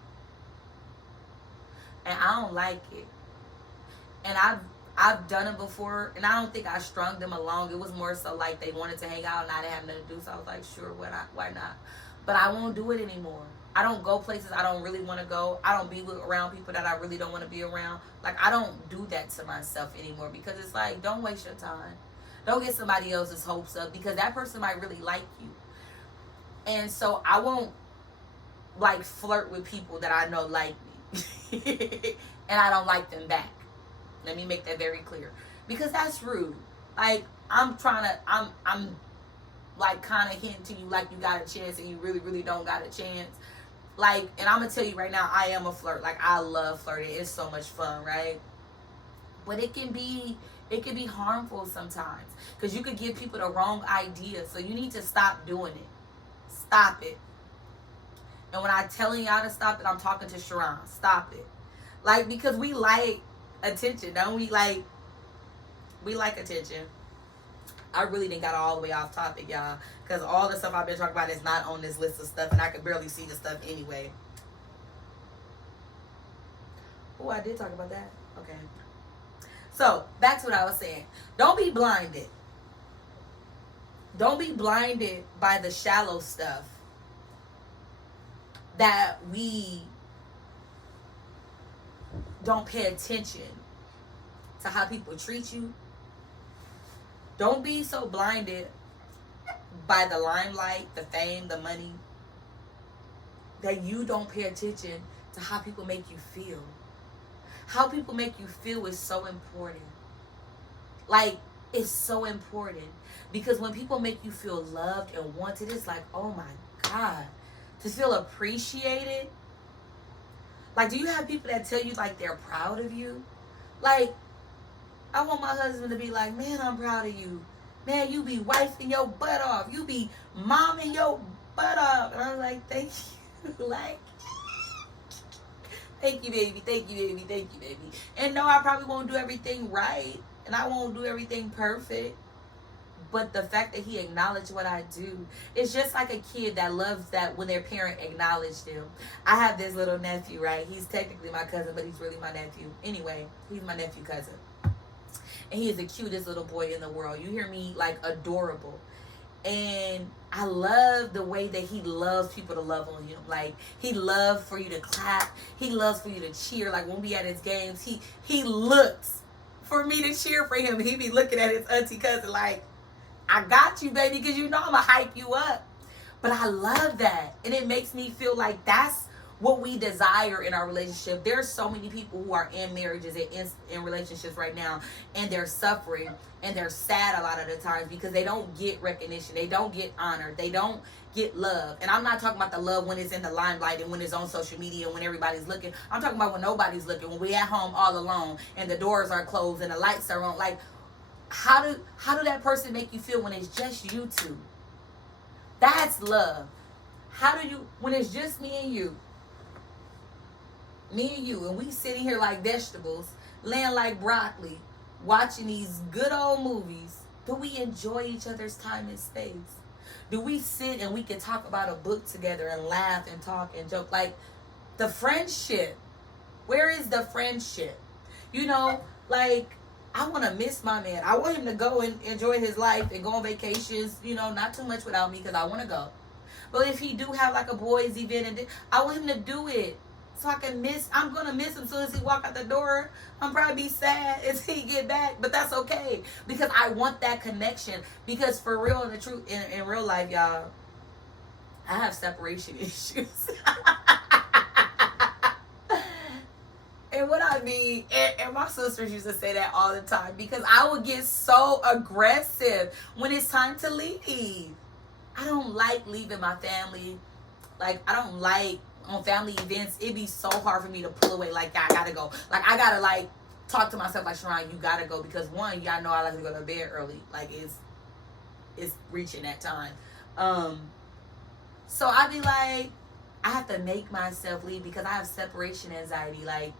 And I don't like it. And I've done it before, and I don't think I strung them along. It was more so like they wanted to hang out and I didn't have nothing to do, so I was like, sure, why not? But I won't do it anymore. I don't go places I don't really want to go. I don't be around people that I really don't want to be around. Like, I don't do that to myself anymore, because it's like, don't waste your time. Don't get somebody else's hopes up, because that person might really like you. And so I won't, like, flirt with people that I know like me. And I don't like them back. Let me make that very clear. Because that's rude. Like, I'm like kind of hinting to you like you got a chance and you really, really don't got a chance. Like, and I'm going to tell you right now, I am a flirt. Like, I love flirting. It's so much fun, right? But it can be harmful sometimes, because you could give people the wrong idea. So you need to stop doing it. Stop it. And when I'm telling y'all to stop it, I'm talking to Sharon. Stop it. Like, because we like attention, don't we? Like, we like attention. I really didn't got all the way off topic, y'all, because all the stuff I've been talking about is not on this list of stuff, and I could barely see the stuff anyway. Oh, I did talk about that. Okay. So, back to what I was saying. Don't be blinded. Don't be blinded by the shallow stuff that we don't pay attention to how people treat you. Don't be so blinded by the limelight, the fame, the money, that you don't pay attention to how people make you feel. How people make you feel is so important. Like, it's so important. Because when people make you feel loved and wanted, it's like, oh my God. To feel appreciated. Like, do you have people that tell you, like, they're proud of you? Like, I want my husband to be like, man, I'm proud of you. Man, you be wifing your butt off. You be momming your butt off. And I'm like, thank you. Like, thank you, baby. Thank you, baby. Thank you, baby. And no, I probably won't do everything right. And I won't do everything perfect. But the fact that he acknowledged what I do, it's just like a kid that loves that when their parent acknowledged them. I have this little nephew, right? He's technically my cousin, but he's really my nephew. Anyway, he's my nephew cousin. And he is the cutest little boy in the world. You hear me? Like, adorable. And I love the way that he loves people to love on him. Like, he loves for you to clap. He loves for you to cheer. Like, when we at his games, he looks for me to cheer for him. He be looking at his auntie cousin like, I got you, baby, because you know I'm going to hype you up. But I love that. And it makes me feel like that's what we desire in our relationship. There's so many people who are in marriages and in relationships right now, and they're suffering and they're sad a lot of the times because they don't get recognition. They don't get honored. They don't get love. And I'm not talking about the love when it's in the limelight and when it's on social media and when everybody's looking. I'm talking about when nobody's looking, when we at home all alone and the doors are closed and the lights are on. Like, how do that person make you feel when it's just you two? That's love. How do you, when it's just me and you, and we sitting here like vegetables, laying like broccoli, watching these good old movies, do we enjoy each other's time and space? Do we sit and we can talk about a book together and laugh and talk and joke? Like, the friendship. Where is the friendship? You know, like, I want to miss my man. I want him to go and enjoy his life and go on vacations, you know, not too much without me because I want to go. But if he do have like a boys event, and I want him to do it so I can miss. I'm going to miss him as soon as he walk out the door. I'm probably be sad as he get back, but that's okay because I want that connection. Because for real, in the truth, in real life, y'all, I have separation issues. And what I mean, and my sisters used to say that all the time, because I would get so aggressive when it's time to leave. I don't like leaving my family. Like, I don't like on family events, it'd be so hard for me to pull away. Like, I gotta go. Like, I gotta, like, talk to myself like, Sharon, you gotta go. Because, one, y'all know I like to go to bed early. Like, it's reaching that time. So I be like, I have to make myself leave because I have separation anxiety. Like,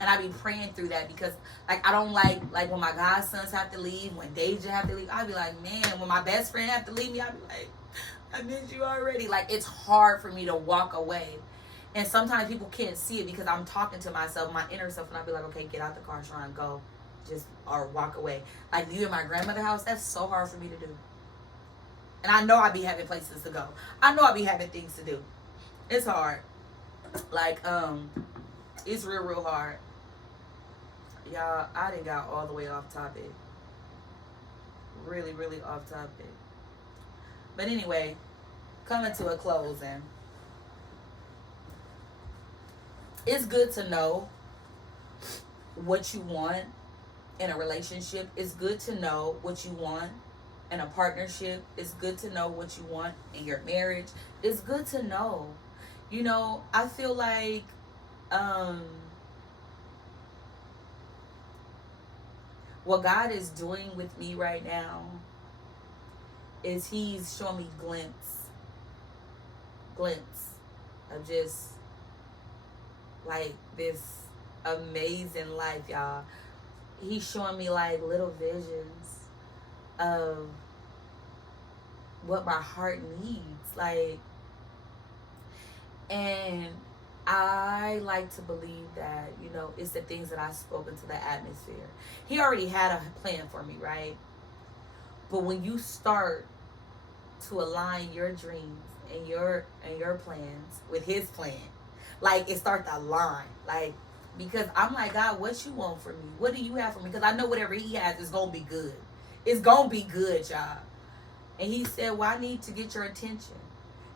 and I be praying through that because, like, I don't like when my godsons have to leave, when Deja have to leave. I be like, man, when my best friend have to leave me, I be like, I miss you already. Like, it's hard for me to walk away. And sometimes people can't see it because I'm talking to myself, my inner self, and I be like, okay, get out the car, Sharon, go. Just, or walk away. Like, you in my grandmother's house, that's so hard for me to do. And I know I be having places to go. I know I be having things to do. It's hard. Like, it's real hard. Y'all, I done got all the way off topic. Really off topic. But anyway, coming to a closing. It's good to know what you want in a relationship. It's good to know what you want in a partnership. It's good to know what you want in your marriage. It's good to know. You know, I feel like what God is doing with me right now is he's showing me glimpse of just like this amazing life, y'all. He's showing me like little visions of what my heart needs, like, and I like to believe that, you know, it's the things that I spoke into the atmosphere. He already had a plan for me, right? But when you start to align your dreams and your plans with his plan, like, it starts to align. Like, because I'm like, God, what you want from me? What do you have for me? Because I know whatever he has is going to be good. It's going to be good, y'all. And he said, well, I need to get your attention.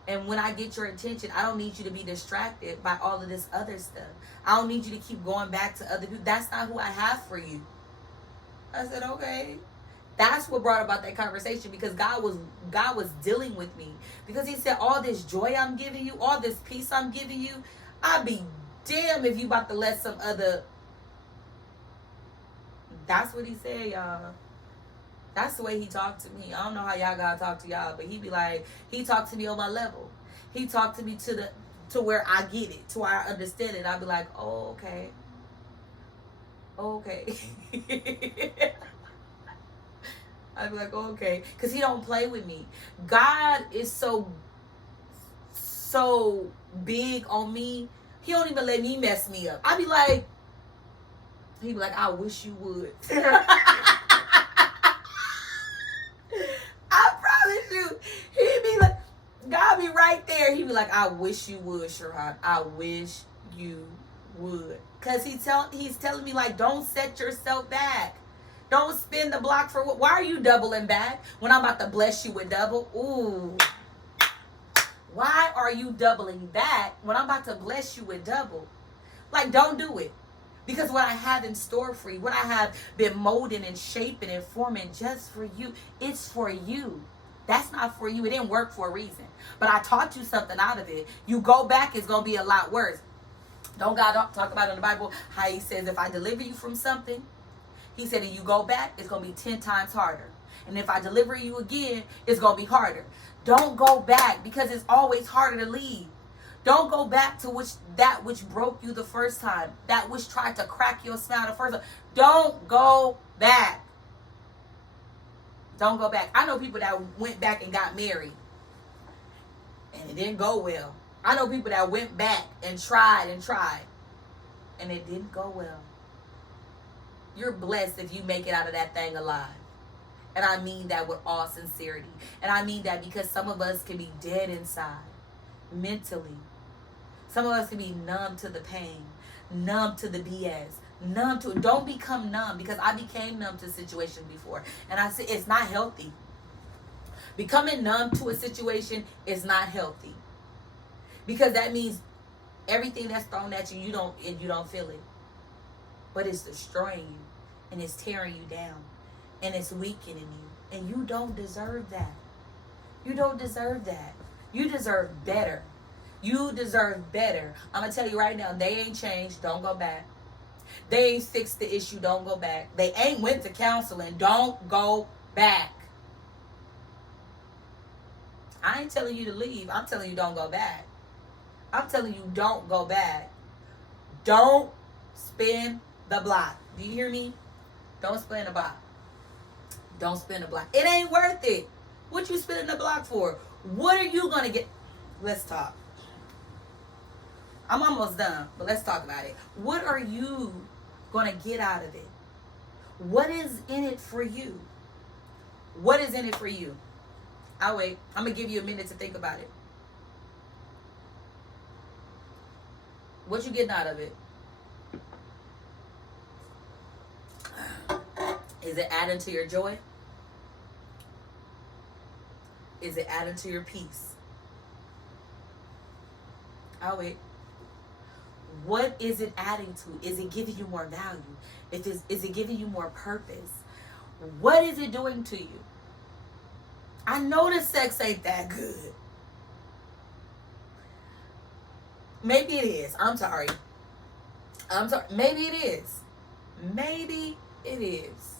And when I get your attention, I don't need you to be distracted by all of this other stuff. I don't need you to keep going back to other people. That's not who I have for you. I said, okay. That's what brought about that conversation, because God was dealing with me. Because he said, all this joy I'm giving you, all this peace I'm giving you, I'd be damn if you about to let some other... That's what he said, y'all. That's the way he talked to me. I don't know how y'all gotta talk to y'all, but he talked to me on my level. He talked to me to where I get it, to where I understand it. I'd be like, oh, okay. Okay. I'd be like, oh, okay. Because he don't play with me. God is so big on me. He don't even let me mess me up. He'd be like, I wish you would. I promise you. He'd be like, God be right there. He'd be like, I wish you would, Sharon. I wish you would. Because he's telling me, like, don't set yourself back. Don't spin the block for what? Why are you doubling back when I'm about to bless you with double? Ooh. Why are you doubling back when I'm about to bless you with double? Like, don't do it. Because what I have in store for you, what I have been molding and shaping and forming just for you, it's for you. That's not for you. It didn't work for a reason. But I taught you something out of it. You go back, it's going to be a lot worse. Don't God talk about in the Bible how he says, if I deliver you from something, he said, if you go back, it's going to be 10 times harder. And if I deliver you again, it's going to be harder. Don't go back, because it's always harder to leave. Don't go back to that which broke you the first time. That which tried to crack your smile the first time. Don't go back. Don't go back. I know people that went back and got married, and it didn't go well. I know people that went back and tried, and it didn't go well. You're blessed if you make it out of that thing alive. And I mean that with all sincerity. And I mean that because some of us can be dead inside, mentally. Some of us can be numb to the pain, numb to the BS, numb to it. Don't become numb, because I became numb to situations before. And I say it's not healthy. Becoming numb to a situation is not healthy. Because that means everything that's thrown at you, you don't feel it. But it's destroying you, and it's tearing you down, and it's weakening you. And you don't deserve that. You don't deserve that. You deserve better. You deserve better. I'm going to tell you right now, they ain't changed. Don't go back. They ain't fixed the issue. Don't go back. They ain't went to counseling. Don't go back. I ain't telling you to leave. I'm telling you don't go back. I'm telling you don't go back. Don't spin the block. Do you hear me? Don't spin the block. Don't spin the block. It ain't worth it. What you spinning the block for? What are you going to get? Let's talk. I'm almost done, but let's talk about it. What are you going to get out of it? What is in it for you? What is in it for you? I'll wait. I'm going to give you a minute to think about it. What you getting out of it? Is it adding to your joy? Is it adding to your peace? I'll wait. What is it adding to? Is it giving you more value? Is it giving you more purpose? What is it doing to you? I know the sex ain't that good. Maybe it is. I'm sorry. Maybe it is. Maybe it is.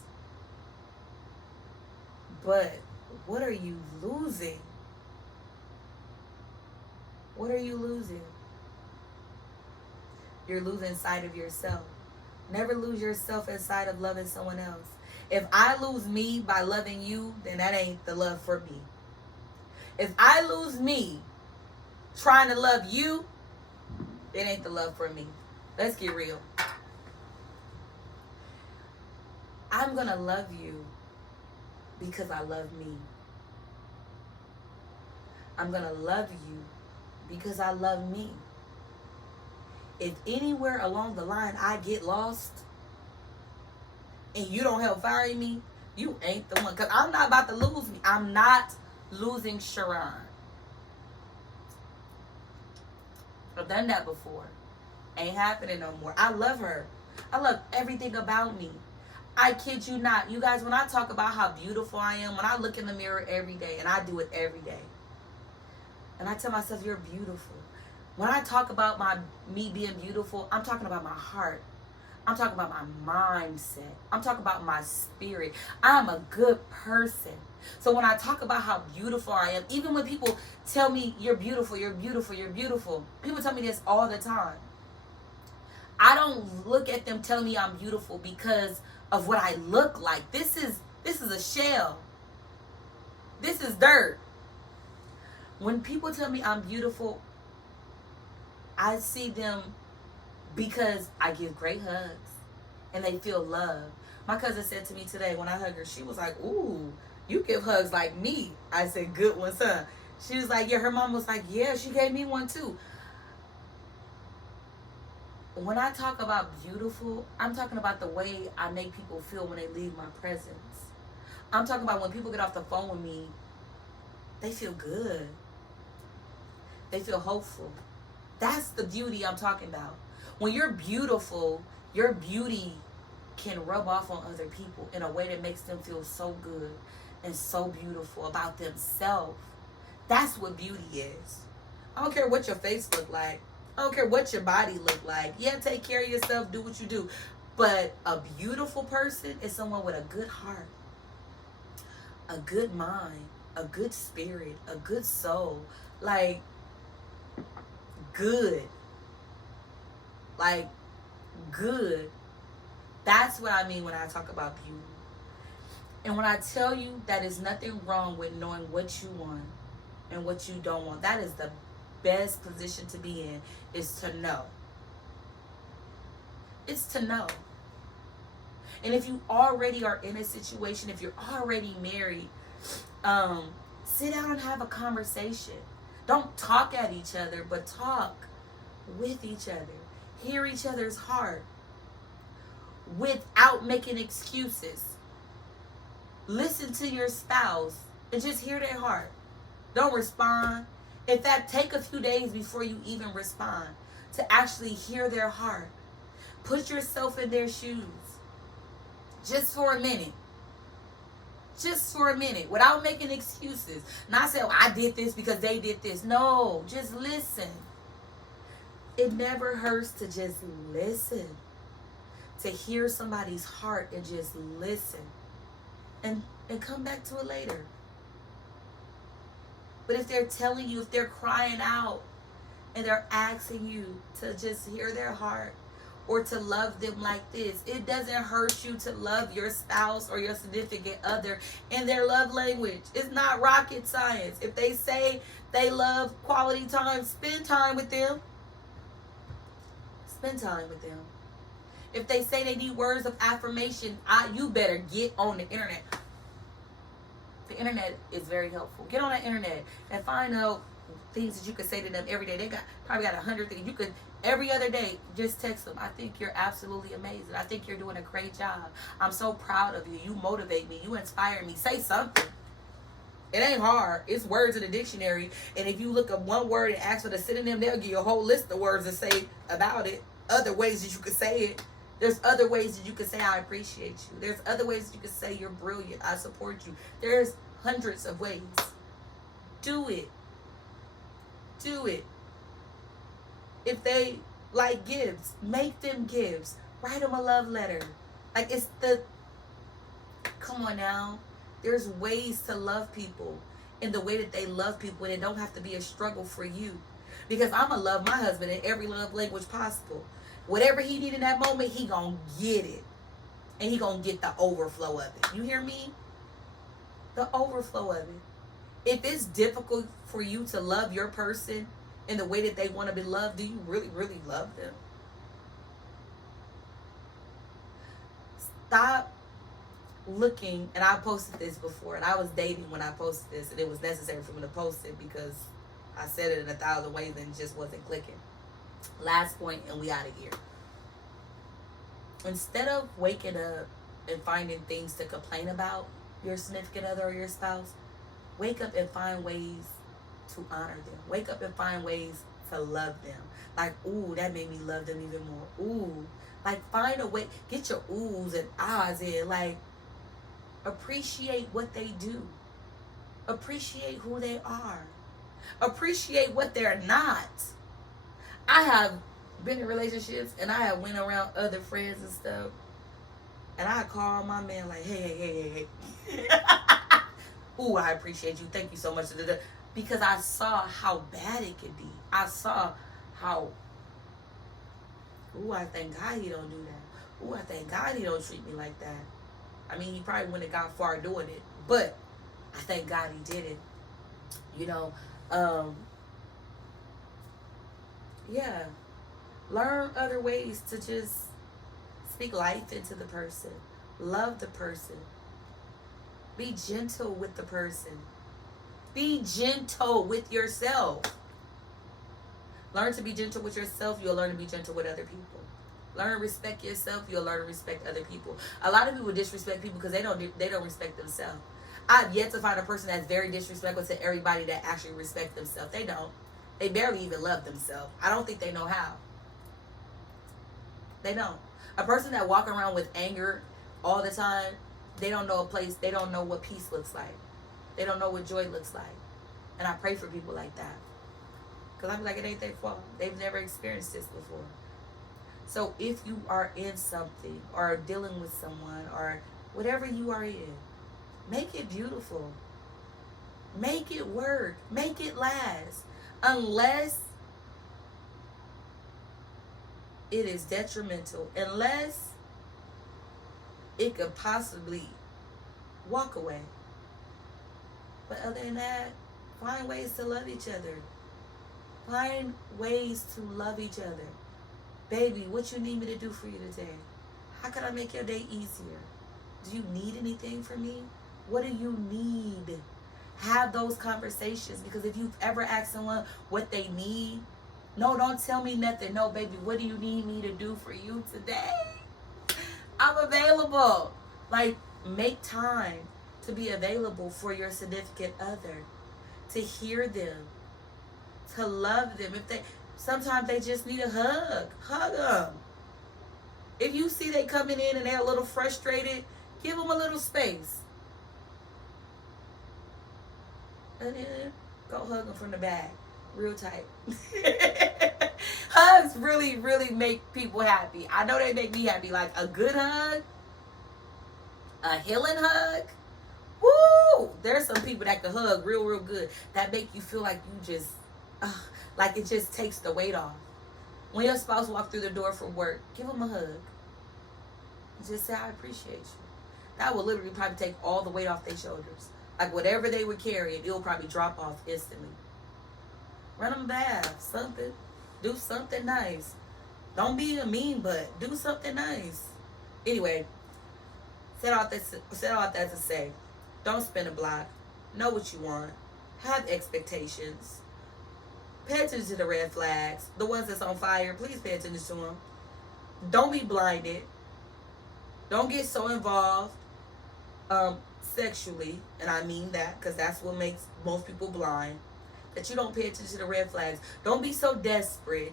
But what are you losing? What are you losing? You're losing sight of yourself. Never lose yourself inside of loving someone else. If I lose me by loving you, then that ain't the love for me. If I lose me trying to love you, it ain't the love for me. Let's get real. I'm going to love you because I love me. I'm going to love you because I love me. If anywhere along the line I get lost and you don't help find me, you ain't the one. Because I'm not about to lose me. I'm not losing Sharon. I've done that before. Ain't happening no more. I love her. I love everything about me. I kid you not. You guys, when I talk about how beautiful I am, when I look in the mirror every day, and I do it every day, and I tell myself, you're beautiful. When I talk about me being beautiful, I'm talking about my heart. I'm talking about my mindset. I'm talking about my spirit. I'm a good person. So when I talk about how beautiful I am, even when people tell me you're beautiful, you're beautiful, you're beautiful, people tell me this all the time. I don't look at them telling me I'm beautiful because of what I look like. This is a shell. This is dirt. When people tell me I'm beautiful, I see them because I give great hugs and they feel love. My cousin said to me today when I hugged her, she was like, ooh, you give hugs like me. I said, good one, son. She was like, yeah, her mom was like, yeah, she gave me one too. When I talk about beautiful, I'm talking about the way I make people feel when they leave my presence. I'm talking about when people get off the phone with me, they feel good. They feel hopeful. That's the beauty I'm talking about. When you're beautiful, your beauty can rub off on other people in a way that makes them feel so good and so beautiful about themselves. That's what beauty is. I don't care what your face look like. I don't care what your body look like. Yeah, take care of yourself, do what you do. But a beautiful person is someone with a good heart, a good mind, a good spirit, a good soul. Like, good. Like, good. That's what I mean when I talk about beauty. And when I tell you that is nothing wrong with knowing what you want and what you don't want, that is the best position to be in, is to know. It's to know. And if you already are in a situation, if you're already married, sit down and have a conversation. Don't talk at each other, but talk with each other. Hear each other's heart without making excuses. Listen to your spouse and just hear their heart. Don't respond. In fact, take a few days before you even respond to actually hear their heart. Put yourself in their shoes just for a minute. Just for a minute, without making excuses. Not saying, I did this because they did this. No, just listen. It never hurts to just listen. To hear somebody's heart and just listen. And come back to it later. But if they're telling you, if they're crying out and they're asking you to just hear their heart or to love them like this, it doesn't hurt you to love your spouse or your significant other in their love language. It's not rocket science. If they say they love quality time, spend time with them. Spend time with them. If they say they need words of affirmation, you better get on the internet. The internet is very helpful. Get on the internet and find out things that you can say to them every day. They probably got 100 things. You could every other day just text them. I think you're absolutely amazing. I think you're doing a great job. I'm so proud of you. You motivate me. You inspire me. Say something. It ain't hard. It's words in the dictionary. And if you look up one word and ask for the synonym, they'll give you a whole list of words to say about it. Other ways that you could say it. There's other ways that you can say I appreciate you. There's other ways that you can say you're brilliant. I support you. There's hundreds of ways. Do it. Do it. If they like gifts, make them gifts. Write them a love letter. Like come on now. There's ways to love people in the way that they love people, and it don't have to be a struggle for you. Because I'm going to love my husband in every love language possible. Whatever he need in that moment, he gonna get it. And he gonna get the overflow of it. You hear me? The overflow of it. If it's difficult for you to love your person in the way that they want to be loved, do you really, really love them? Stop looking, and I posted this before, and I was dating when I posted this, and it was necessary for me to post it because I said it in 1,000 ways and it just wasn't clicking. Last point, and we out of here. Instead of waking up and finding things to complain about your significant other or your spouse, wake up and find ways to honor them. Wake up and find ways to love them. Like, ooh, that made me love them even more. Ooh, like find a way. Get your oohs and ahs in. Like, appreciate what they do. Appreciate who they are. Appreciate what they're not. I have been in relationships and I have went around other friends and stuff, and I call my man like, hey. Ooh, I appreciate you. Thank you so much. Because I saw how bad it could be. I saw how, ooh, I thank God he don't do that. Ooh, I thank God he don't treat me like that. I mean, he probably wouldn't have got far doing it, but I thank God he did it. You know, yeah, learn other ways to just speak life into the person. Love the person. Be gentle with the person. Be gentle with yourself. Learn to be gentle with yourself. You'll learn to be gentle with other people. Learn to respect yourself. You'll learn to respect other people. A lot of people disrespect people because they don't respect themselves. I've yet to find a person that's very disrespectful to everybody that actually respects themselves. They don't. They barely even love themselves. I don't think they know how. They don't. A person that walk around with anger all the time, they don't know a place. They don't know what peace looks like. They don't know what joy looks like. And I pray for people like that. Because I'm like, it ain't their fault. They've never experienced this before. So if you are in something or dealing with someone or whatever you are in, make it beautiful. Make it work. Make it last. Unless it is detrimental. Unless it could possibly walk away. But other than that, find ways to love each other. Find ways to love each other. Baby, what you need me to do for you today? How can I make your day easier? Do you need anything from me? What do you need? Have those conversations, because if you've ever asked someone what they need, no, don't tell me nothing. No, baby, what do you need me to do for you today? I'm available. Like, make time to be available for your significant other, to hear them, to love them. Sometimes they just need a hug them. If you see they coming in and they're a little frustrated, give them a little space. And then go hug them from the back. Real tight. Hugs really, really make people happy. I know they make me happy. Like a good hug, a healing hug. Woo! There's some people that can hug real, real good. That make you feel like you just, like it just takes the weight off. When your spouse walks through the door from work, give them a hug. Just say, I appreciate you. That will literally probably take all the weight off their shoulders. Like whatever they were carrying, it will probably drop off instantly. Run them a bath, something. Do something nice. Don't be a mean butt. Do something nice. Anyway, said all that to say, don't spin a block. Know what you want. Have expectations. Pay attention to the red flags. The ones that's on fire, please pay attention to them. Don't be blinded. Don't get so involved sexually, and I mean that because that's what makes most people blind, that you don't pay attention to the red flags. Don't be so desperate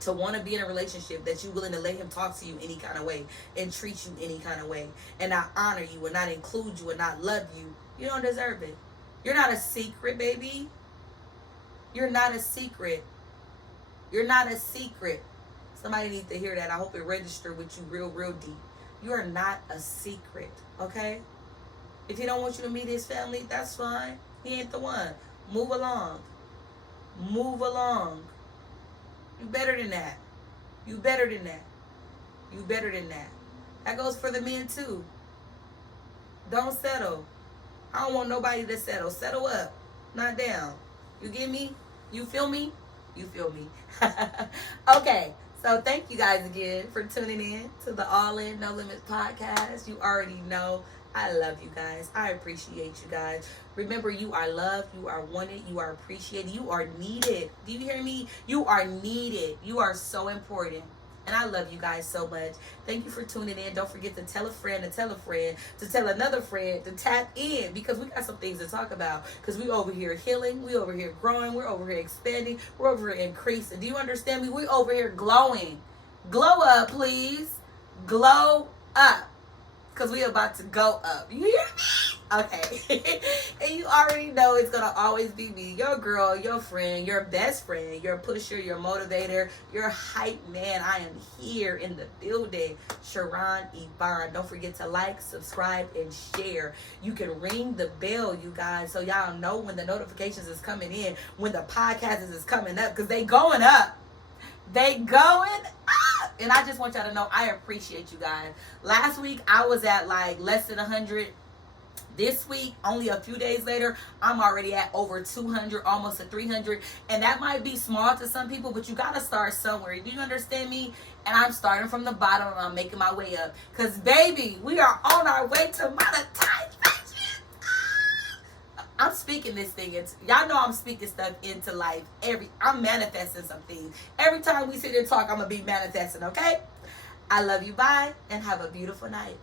to want to be in a relationship that you're willing to let him talk to you any kind of way and treat you any kind of way and not honor you and not include you and not love you. You don't deserve it. You're not a secret, baby. You're not a secret. You're not a secret. Somebody needs to hear that. I hope it registered with you real, real deep. You are not a secret, okay? If he don't want you to meet his family, that's fine. He ain't the one. Move along. Move along. You better than that. You better than that. You better than that. That goes for the men too. Don't settle. I don't want nobody to settle. Settle up, not down. You get me? You feel me? You feel me? Okay. So thank you guys again for tuning in to the All In No Limits podcast. You already know I love you guys. I appreciate you guys. Remember, you are loved. You are wanted. You are appreciated. You are needed. Do you hear me? You are needed. You are so important. And I love you guys so much. Thank you for tuning in. Don't forget to tell a friend to tell a friend to tell another friend to tap in, because we got some things to talk about. Because we over here healing. We over here growing. We're over here expanding. We're over here increasing. Do you understand me? We over here glowing. Glow up, please. Glow up. Because we about to go up. You hear me? Okay. And you already know it's going to always be me, your girl, your friend, your best friend, your pusher, your motivator, your hype man. I am here in the building. Sharon Iban. Don't forget to like, subscribe, and share. You can ring the bell, you guys, so y'all know when the notifications is coming in, when the podcast is coming up, because they going up. They going up. And I just want y'all to know I appreciate you guys. Last week, I was at like less than 100. This week, only a few days later, I'm already at over 200, almost at 300. And that might be small to some people, but you got to start somewhere. Do you understand me? And I'm starting from the bottom and I'm making my way up. Because, baby, we are on our way to monetization. I'm speaking this thing into, y'all know I'm speaking stuff into life. I'm manifesting some things. Every time we sit here and talk, I'm going to be manifesting, okay? I love you. Bye. And have a beautiful night.